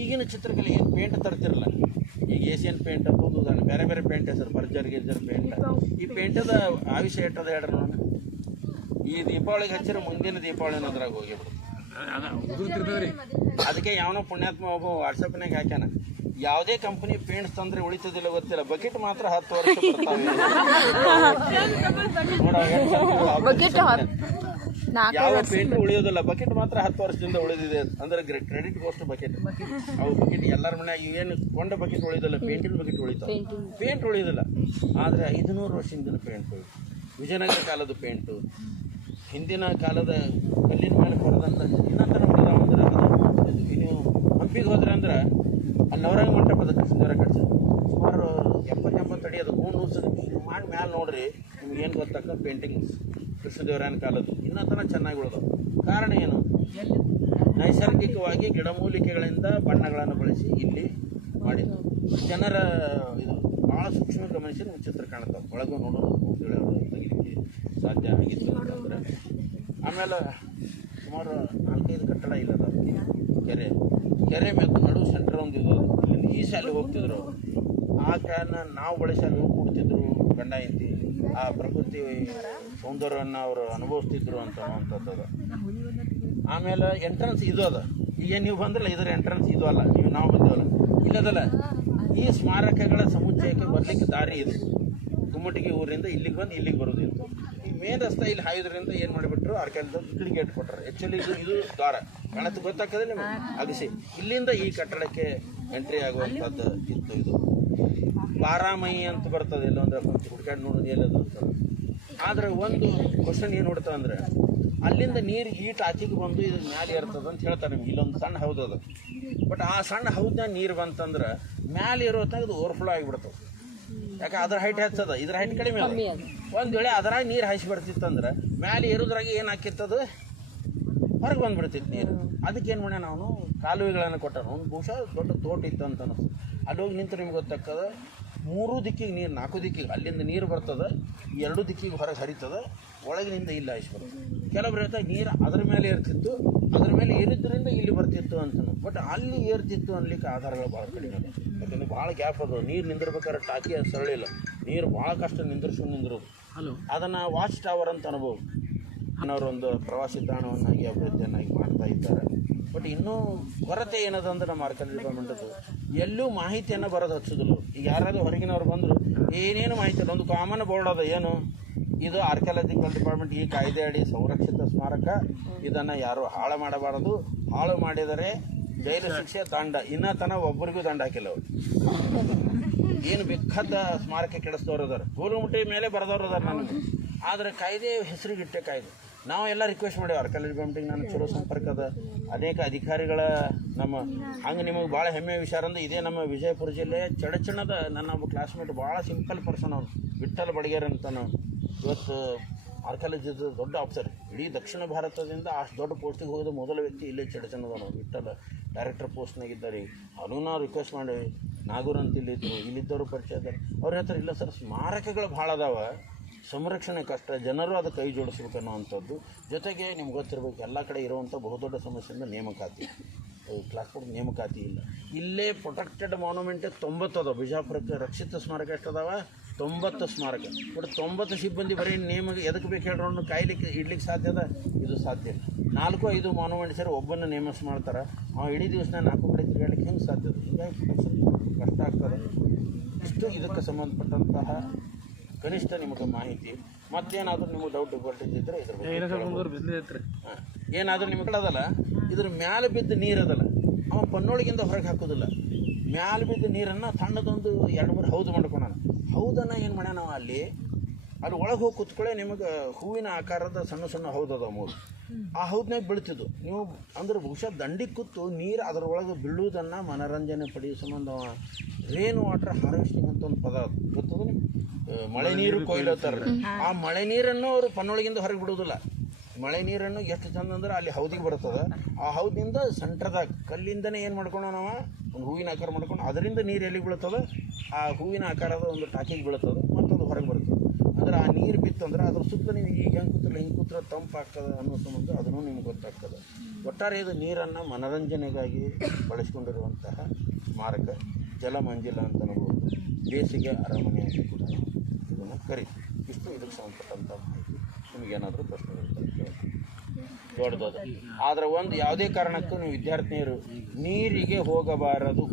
ಈಗಿನ ಚಿತ್ರಕಲೆ ಏನು ಪೇಂಟ್ ತರ್ತಿರಲ್ಲ? ಈಗ ಏಷ್ಯನ್ ಪೇಂಟ್ ಅಂತ ಉದಾಹರಣೆ. ಬೇರೆ ಬೇರೆ ಪೇಂಟ್ ಹೆಸರು ಬರ್ಜರ್ ಗಿರ್ಜರ್ ಪೇಂಟ್ ಈ ಪೇಂಟದ ಆಯುಷ್ಯ ಎಟ್ಟದ ಹೇಳ್ರಿ ನಾನು ಈ ದೀಪಾವಳಿಗೆ ಹಚ್ಚಿರ ಮುಂದಿನ ದೀಪಾವಳಿ ಅದ್ರಾಗ ಹೋಗಿಬಿಡ್ತು? ಅದಕ್ಕೆ ಯಾವನೋ ಪುಣ್ಯಾತ್ಮ ಒಬ್ಬ ವಾಟ್ಸಪ್ನಾಗ ಹಾಕ್ಯಾನ. ಯಾವುದೇ ಕಂಪನಿ ಪೇಂಟ್ಸ್ ತಂದ್ರೆ ಉಳಿತದಿಲ್ಲ ಗೊತ್ತಿಲ್ಲ. ಬಕೆಟ್ ಮಾತ್ರ ಹತ್ತು ವರ್ಷ ಬರ್ತಾವೆ ಬಕೆಟ್ [LAUGHS] ಯಾವ ಪೇಂಟ್ ಉಳಿಯೋದಿಲ್ಲ. ಬಕೆಟ್ ಮಾತ್ರ ಹತ್ತು ವರ್ಷದಿಂದ ಉಳಿದಿದೆ ಅಂದ್ರೆ ಕ್ರೆಡಿಟ್ ಗೋಸ್ಟ್ ಬಕೆಟ್ ಅವು ಬಕೆಟ್ ಎಲ್ಲರ ಮನ್ಯಾಗ ಏನು ಕೊಂಡ ಬಕೆಟ್ ಉಳಿಯೋದಿಲ್ಲ ಪೇಂಟಿನ ಬಕೆಟ್ ಉಳಿತಾವ. ಪೇಂಟ್ ಉಳಿಯೋದಿಲ್ಲ ಆದರೆ ಐದುನೂರು ವರ್ಷದಿಂದ ಪೇಂಟ್ ಉಳಿತು ವಿಜಯನಗರ ಕಾಲದ ಪೇಂಟು ಹಿಂದಿನ ಕಾಲದ ಕಲ್ಲಿನ ಮೇಲೆ ಬರೆದಂತ ಇನ್ನೊಂದು ನಮ್ಗೆ ಅಂದ್ರೆ ಅದು ನೀವು ಹಂಪಿಗೆ ಹೋದ್ರೆ ಅಂದ್ರೆ ಅಲ್ಲಿ ನವರಂಗ ಮಂಟಪದ ಕೃಷ್ಣದೇವರ ಕಟ್ಸಿದ್ರು ಸುಮಾರು ಎಪ್ಪತ್ತು ಎಂಬತ್ತು ಅಡಿ ಅದು ಗೂಂಡು ಮಾಡಿ ಮ್ಯಾಲೆ ನೋಡ್ರಿ ನಿಮ್ಗೆ ಏನು ಗೊತ್ತಾಗ ಪೇಂಟಿಂಗ್ಸ್ ಕೃಷ್ಣದೇವರಾಯನ ಕಾಲದ್ದು. ಇನ್ನೂ ತನಕ ಚೆನ್ನಾಗಿ ಉಳಿದವು. ಕಾರಣ ಏನು? ನೈಸರ್ಗಿಕವಾಗಿ ಗಿಡಮೂಲಿಕೆಗಳಿಂದ ಬಣ್ಣಗಳನ್ನು ಬಳಸಿ ಇಲ್ಲಿ ಮಾಡಿ ಜನರ ಇದು ಭಾಳ ಸೂಕ್ಷ್ಮ ಗಮನಿಸಿ ವಿಚಿತ್ರ ಚಿತ್ರ ಕಾಣ್ತಾವೆ ಒಳಗೆ ನೋಡೋದು ಅಂತೇಳಿ ಅವರು ತೆಗಿಲಿಕ್ಕೆ ಸಾಧ್ಯ ಆಗಿತ್ತು ಅಂತಂದ್ರೆ. ಆಮೇಲೆ ಸುಮಾರು ನಾಲ್ಕೈದು ಕಟ್ಟಡ ಇಲ್ಲ ಅದಾವ ಕೆರೆ. ಕೆರೆ ಮೇಲೆ ನಡು ಸೆಂಟರ್ ಒಂದು ಇದು ಇಲ್ಲಿಂದ ಈ ಶಾಲೆ ಹೋಗ್ತಿದ್ರು. ಆ ಕಾರಣ ನಾವು ಬಳಸಿ ಶಾಲೆ ಹೋಗಿ ಕೂಡ್ತಿದ್ರು ಗಂಡ ಹೆಂಡತಿ, ಆ ಪ್ರಕೃತಿ ಸೌಂದರ್ಯವನ್ನು ಅವರು ಅನುಭವಿಸ್ತಿದ್ರು ಅಂತ ಅನ್ನುವಂಥದ್ದು ಆಮೇಲೆ ಎಂಟ್ರೆನ್ಸ್ ಇದು ಅದ. ಈಗ ನೀವು ಬಂದ್ರಲ್ಲ, ಇದರ ಎಂಟ್ರೆನ್ಸ್ ಇದು ಅಲ್ಲ. ನೀವು ನಾವು ಬಂದವಲ್ಲ. ಇಲ್ಲದಲ್ಲ, ಈ ಸ್ಮಾರಕಗಳ ಸಮುಚ್ಚಯಕ್ಕೆ ಬರಲಿಕ್ಕೆ ದಾರಿ ಇದೆ. ಗುಮ್ಮಟಿಗೆ ಊರಿಂದ ಇಲ್ಲಿಗೆ ಬಂದು ಇಲ್ಲಿಗೆ ಬರೋದಿತ್ತು ಈ ಮೇನ್ ರಸ್ತೆ ಇಲ್ಲಿ ಹಾಯೋದ್ರಿಂದ ಏನು ಮಾಡಿಬಿಟ್ರು ಆರ್ಕೆಲ್ದವ್ರು ಇಕ್ಕಡಿ ಗೇಟ್ ಕೊಟ್ಟರು ಆ್ಯಕ್ಚುಲಿ ಇದು ಇದು ದ್ವಾರ. ಕಾಣತ್ತು, ಗೊತ್ತಾಗ್ತದೆ ನಿಮಗೆ? ಅಗಸಿ ಇಲ್ಲಿಂದ ಈ ಕಟ್ಟಡಕ್ಕೆ ಎಂಟ್ರಿ ಆಗುವಂಥದ್ದು ಇತ್ತು ಇದು. ಬಾರಾಮಯಿ ಅಂತ ಬರ್ತದೆ ಇಲ್ಲೊಂದು ಹುಡ್ಕಾಡಿ ನೋಡೋದು ಎಲ್ಲದು ಅಂತ. ಆದ್ರೆ ಒಂದು ಕ್ವಶನ್ ಏನು ನೋಡ್ತಾ ಅಂದ್ರೆ ಅಲ್ಲಿಂದ ನೀರು ಈಟ್ ಆಚೆಗೆ ಬಂದು ಇದ್ರ ಮ್ಯಾಲೆ ಇರ್ತದೆ ಅಂತ ಹೇಳ್ತಾರೆ ನಿಮ್ಗೆ. ಇಲ್ಲೊಂದು ಸಣ್ಣ ಹೌದು ಅದು. ಬಟ್ ಆ ಸಣ್ಣ ಹೌದ ನೀರು ಬಂತಂದ್ರೆ ಮ್ಯಾಲೆ ಇರೋ ತಗದು ಅದು ಓವರ್ಫ್ಲೋ ಆಗಿಬಿಡ್ತದೆ. ಯಾಕೆ ಅದ್ರ ಹೈಟ್ ಹೆಚ್ಚದ? ಇದ್ರ ಹೈಟ್ ಕಡಿಮೆ ಅದ. ಒಂದು ವೇಳೆ ಅದ್ರಾಗ ನೀರು ಹಾಯಿಸಿ ಬರ್ತಿತ್ತಂದ್ರೆ ಮ್ಯಾಲೆ ಇರೋದ್ರಾಗ ಏನು ಹಾಕಿತ್ತದು? ಹೊರಗೆ ಬಂದ್ಬಿಡ್ತಿತ್ತು ನೀರು. ಅದಕ್ಕೆ ಏನು ಮಾಡ್ಯ ನಾವು ಕಾಲುವೆಗಳನ್ನು ಕೊಟ್ಟರು ಒಂದು ಬಹುಶಃ ದೊಡ್ಡ ತೋಟ ಇತ್ತು ಅಂತ ಅನಿಸ್ತು ಅಲ್ಲಿ ಹೋಗಿ ನಿಂತು ನಿಮ್ಗೆ ಗೊತ್ತಾಗ್ತದೆ ಮೂರು ದಿಕ್ಕಿಗೆ ನೀರು ನಾಲ್ಕು ದಿಕ್ಕಿಗೆ ಅಲ್ಲಿಂದ ನೀರು ಬರ್ತದೆ ಎರಡು ದಿಕ್ಕಿಗೆ ಹೊರಗೆ ಹರಿತದೆ ಒಳಗಿನಿಂದ ಇಲ್ಲ ಬರ್ತದೆ ಕೆಲವ್ರು ಹೇಳ್ತಾರೆ ನೀರು ಅದ್ರ ಮೇಲೆ ಏರ್ತಿತ್ತು ಅದ್ರ ಮೇಲೆ ಏರಿದ್ರಿಂದ ಇಲ್ಲಿ ಬರ್ತಿತ್ತು ಅಂತ ಬಟ್ ಅಲ್ಲಿ ಏರ್ತಿತ್ತು ಅನ್ಲಿಕ್ಕೆ ಆಧಾರಗಳು ಭಾಳ ಕಡಿಮೆ ಯಾಕಂದ್ರೆ ಭಾಳ ಗ್ಯಾಪ್ ಅದು. ನೀರು ನಿಂದಿರ್ಬೇಕಾದ್ರೆ ಟಾಕಿ ಅದು ಸರಳಿಲ್ಲ. ನೀರು ಭಾಳ ಕಷ್ಟ ನಿಂದಿರ್ಸು ನಿಂದಿರೋದು. ಅದನ್ನು ವಾಚ್ ಟವರ್ ಅಂತ ಅನ್ಬೋದು. ಅವರೊಂದು ಪ್ರವಾಸಿ ತಾಣವನ್ನಾಗಿ ಅಭಿವೃದ್ಧಿಯನ್ನಾಗಿ ಮಾಡ್ತಾ ಇದ್ದಾರೆ. ಬಟ್ ಇನ್ನೂ ಕೊರತೆ ಏನದ ಅಂದ್ರೆ ನಮ್ಮ ಆರ್ಕಲ್ ಡಿಪಾರ್ಟ್ಮೆಂಟದ್ದು. ಎಲ್ಲೂ ಮಾಹಿತಿಯನ್ನು ಬರೋದು ಹಚ್ಚೋದಿಲ್ಲ. ಈಗ ಯಾರಾದ್ರೂ ಹೊರಗಿನವ್ರು ಬಂದರು, ಏನೇನು ಮಾಹಿತಿ ಇಲ್ಲ. ಒಂದು ಕಾಮನ್ ಬೋರ್ಡ್ ಅದ ಏನು? ಇದು ಆರ್ಕಿಯಾಲಜಿಕಲ್ ಡಿಪಾರ್ಟ್ಮೆಂಟ್ ಈ ಕಾಯ್ದೆ ಅಡಿ ಸಂರಕ್ಷಿತ ಸ್ಮಾರಕ. ಇದನ್ನು ಯಾರು ಹಾಳು ಮಾಡಬಾರದು. ಹಾಳು ಮಾಡಿದರೆ ಜೈಲು ಶಿಕ್ಷೆ ದಂಡ. ಇನ್ನ ತನ ಒಬ್ಬರಿಗೂ ದಂಡ ಹಾಕಿಲ್ಲ ಅವರು. ಏನು ಬಿಕ್ಕದ ಸ್ಮಾರಕ ಕೆಡಿಸ್ದವ್ರು ಅದಾರ ಗೋಲುಮುಟ್ಟಿ ಮೇಲೆ ಬರೆದವ್ರು ಅದಾರ ನನಗೆ. ಆದರೆ ಕಾಯ್ದೆ ಹೆಸರಿಗಿಟ್ಟೆ ಕಾಯ್ದೆ. ನಾವು ಎಲ್ಲ ರಿಕ್ವೆಸ್ಟ್ ಮಾಡೇವಿ ಅರ್ಕಲ್ ಡಿಪಾರ್ಟ್ಮೆಂಟಿಗೆ ನನಗೆ ಚಲೋ ಸಂಪರ್ಕ ಅದ. ಅನೇಕ ಅಧಿಕಾರಿಗಳ ನಮ್ಮ, ಹಂಗೆ ನಿಮಗೆ ಭಾಳ ಹೆಮ್ಮೆ ವಿಚಾರ ಅಂದ್ರೆ ಇದೇ ನಮ್ಮ ವಿಜಯಪುರ ಜಿಲ್ಲೆ ಚಡಚಣದ ನನ್ನ ಒಬ್ಬ ಕ್ಲಾಸ್ಮೇಟ್ ಭಾಳ ಸಿಂಪಲ್ ಪರ್ಸನ್ ಅವನು ವಿಠಲ್ ಬಡಗೇರ್ ಅಂತ ನಾನು ಇವತ್ತು ಆರ್ಕಾಲಜಿದ ದೊಡ್ಡ ಆಫೀಸರ್ ಇಡೀ ದಕ್ಷಿಣ ಭಾರತದಿಂದ ಅಷ್ಟು ದೊಡ್ಡ ಪೋಸ್ಟಿಗೆ ಹೋಗಿದ ಮೊದಲ ವ್ಯಕ್ತಿ ಇಲ್ಲೇ ಚಡಚಣದವನು ವಿಠಲ್ ಡೈರೆಕ್ಟರ್ ಪೋಸ್ಟ್ನಾಗಿದ್ದಾರೆ ಅವನು ನಾವು ರಿಕ್ವೆಸ್ಟ್ ಮಾಡಿ, ನಾಗೂರ್ ಅಂತ ಇಲ್ಲಿದ್ದರು ಇಲ್ಲಿದ್ದವರು ಪರಿಚಯ ಇದ್ದಾರೆ. ಅವ್ರ ಹೇಳ್ತಾರೆ, ಇಲ್ಲ ಸರ್ ಸ್ಮಾರಕಗಳು ಭಾಳ ಅದಾವ. ಸಂರಕ್ಷಣೆ ಕಷ್ಟ. ಜನರು ಅದಕ್ಕೆ ಕೈ ಜೋಡಿಸ್ಬೇಕು ಅನ್ನೋವಂಥದ್ದು. ಜೊತೆಗೆ ನಿಮ್ಗೆ ಗೊತ್ತಿರಬೇಕು, ಎಲ್ಲ ಕಡೆ ಇರುವಂಥ ಬಹುದೊಡ್ಡ ಸಮಸ್ಯೆಯಿಂದ ನೇಮಕಾತಿ. ಕ್ಲಾಸ್ಪೋರ್ಟ್ ನೇಮಕಾತಿ ಇಲ್ಲ. ಇಲ್ಲೇ ಪ್ರೊಟೆಕ್ಟೆಡ್ ಮಾನ್ಯುಮೆಂಟ್ ತೊಂಬತ್ತದ ಬಿಜಾಪುರಕ್ಕೆ ರಕ್ಷಿತ ಸ್ಮಾರಕ ಎಷ್ಟು ಅದಾವ ತೊಂಬತ್ತು ಸ್ಮಾರಕ. ಬಟ್ ತೊಂಬತ್ತು ಸಿಬ್ಬಂದಿ ಬರೀ ನೇಮ ಎದಕ್ಕೆ ಬೇಕು ಹೇಳೋಣ ಕಾಯ್ಲಿಕ್ಕೆ ಇಡ್ಲಿಕ್ಕೆ ಸಾಧ್ಯ ಅದ? ಇದು ಸಾಧ್ಯ ನಾಲ್ಕು, ಐದು ಮಾನ್ಯುಮೆಂಟ್ ಸೇರಿ ಒಬ್ಬನ ನೇಮಸ್ ಮಾಡ್ತಾರೆ. ಅವ್ನು ಇಡೀ ದಿವಸ ನಾಲ್ಕು ಕಡೆ ತಿರುಗಾಡಲಿಕ್ಕೆ ಹೆಂಗೆ ಸಾಧ್ಯ ಹಿಂಗಾಗಿ ಕಷ್ಟ ಆಗ್ತದೆ. ಇಷ್ಟು ಇದಕ್ಕೆ ಸಂಬಂಧಪಟ್ಟಂತಹ ಕನಿಷ್ಠ ನಿಮಗೆ ಮಾಹಿತಿ ಮತ್ತೇನಾದರೂ ನಿಮಗೆ ಡೌಟ್ ಡಿಫಾಲ್ಟೇಜ್ ಇದ್ದರೆ ಇದ್ರ ಬಿಸಿಲು ಐತ್ರಿ ಹಾಂ. ಏನಾದರೂ ನಿಮಗೆ ಅದಲ್ಲ ಇದ್ರ ಮ್ಯಾಲೆ ಬಿದ್ದ ನೀರು ಅದಲ್ಲ ಅವ ಪನ್ನೊಳಗಿಂದ ಹೊರಗೆ ಹಾಕೋದಿಲ್ಲ. ಮ್ಯಾಲೆ ಬಿದ್ದ ನೀರನ್ನು ತಣ್ಣದೊಂದು ಎರಡು ಮೂರು ಹೌದು ಮಾಡ್ಕೊಳ ಹೌದನ್ನು ಏನು ಮಾಡ್ಯಾನ ನಾವು ಅಲ್ಲಿ? ಅಲ್ಲಿ ಒಳಗೆ ಹೋಗಿ ಕೂತ್ಕೊಳ್ಳೆ ನಿಮಗೆ ಹೂವಿನ ಆಕಾರದ ಸಣ್ಣ ಸಣ್ಣ ಹೌದದ ಮೂರು. ಆ ಹೌದ್ನಾಗ ಬೀಳ್ತಿದ್ದು ನೀವು ಅಂದ್ರೆ ಬಹುಶಃ ದಂಡಿ ಕುತ್ತು ನೀರು ಅದರೊಳಗೆ ಬೀಳುವುದನ್ನು ಮನರಂಜನೆ ಪಡೆಯುವ ಸಂಬಂಧ ರೇನ್ ವಾಟರ್ ಹಾರ್ವೆಸ್ಟಿಂಗ್ ಅಂತ ಒಂದು ಪದ ಅದು. ಗೊತ್ತದ ನಿಮ್ಗೆ? ಮಳೆ ನೀರು ಕೊಯ್ಲತ್ತಾರ ಆ ಮಳೆ ನೀರನ್ನು ಅವರು ಪನ್ನೊಳಗಿಂದ ಹೊರಗೆ ಬಿಡುವುದಿಲ್ಲ ಮಳೆ ನೀರನ್ನು ಎಷ್ಟು ಚಂದ ಅಂದ್ರೆ ಅಲ್ಲಿ ಹೌದಿಗೆ ಬರ್ತದೆ ಆ ಹೌದಿಂದ ಸೆಂಟ್ರದಾಗ ಕಲ್ಲಿಂದನೇ ಏನು ಮಾಡ್ಕೊಂಡು ನಾವು ಒಂದು ಹೂವಿನ ಆಕಾರ ಮಾಡ್ಕೊಂಡು ಅದರಿಂದ ನೀರು ಎಲ್ಲಿಗೆ ಬೀಳ್ತದೆ? ಆ ಹೂವಿನ ಆಕಾರದ ಒಂದು ಟಾಕಿಗೆ ಬೀಳ್ತದೆ ಮತ್ತು ಅದು ಹೊರಗೆ ಬರ್ತದೆ ಅಂದ್ರೆ ಆ ನೀರು ಬಿತ್ತಂದ್ರೆ ಅದ್ರ ಸುತ್ತ ನೀವು ಈಗ ಹೆಂಗೆ ಕೂತ್ರ ಹಿಂಗೆ ಕೂತ್ರ ತಂಪಾಗ್ತದೆ ಅನ್ನೋ ಸಂಬಂಧ ಅದನ್ನು ನಿಮ್ಗೆ ಗೊತ್ತಾಗ್ತದೆ. ಒಟ್ಟಾರೆ ಇದು ನೀರನ್ನು ಮನರಂಜನೆಗಾಗಿ ಬಳಸ್ಕೊಂಡಿರುವಂತಹ ಸ್ಮಾರಕ ಜಲಮಂಜಿಲ ಅಂತ ಅನ್ಬೋದು ಬೇಸಿಗೆ, ಅರಮನೆ ಕೂಡ ಇದನ್ನು ಕರಿತೀವಿ. ಇಷ್ಟು ಇದಕ್ಕೆ ಸಂಬಂಧಪಟ್ಟಂಥ ಮಾಹಿತಿ ನಿಮಗೇನಾದರೂ ಪ್ರಶ್ನೆ ಇರ್ತದೆ ದೊಡ್ಡದು ಆದ್ರೆ ಒಂದು ಯಾವುದೇ ಕಾರಣಕ್ಕೂ ನೀವು ವಿದ್ಯಾರ್ಥಿನಿಯರು ನೀರಿಗೆ ಹೋಗಬಾರದು.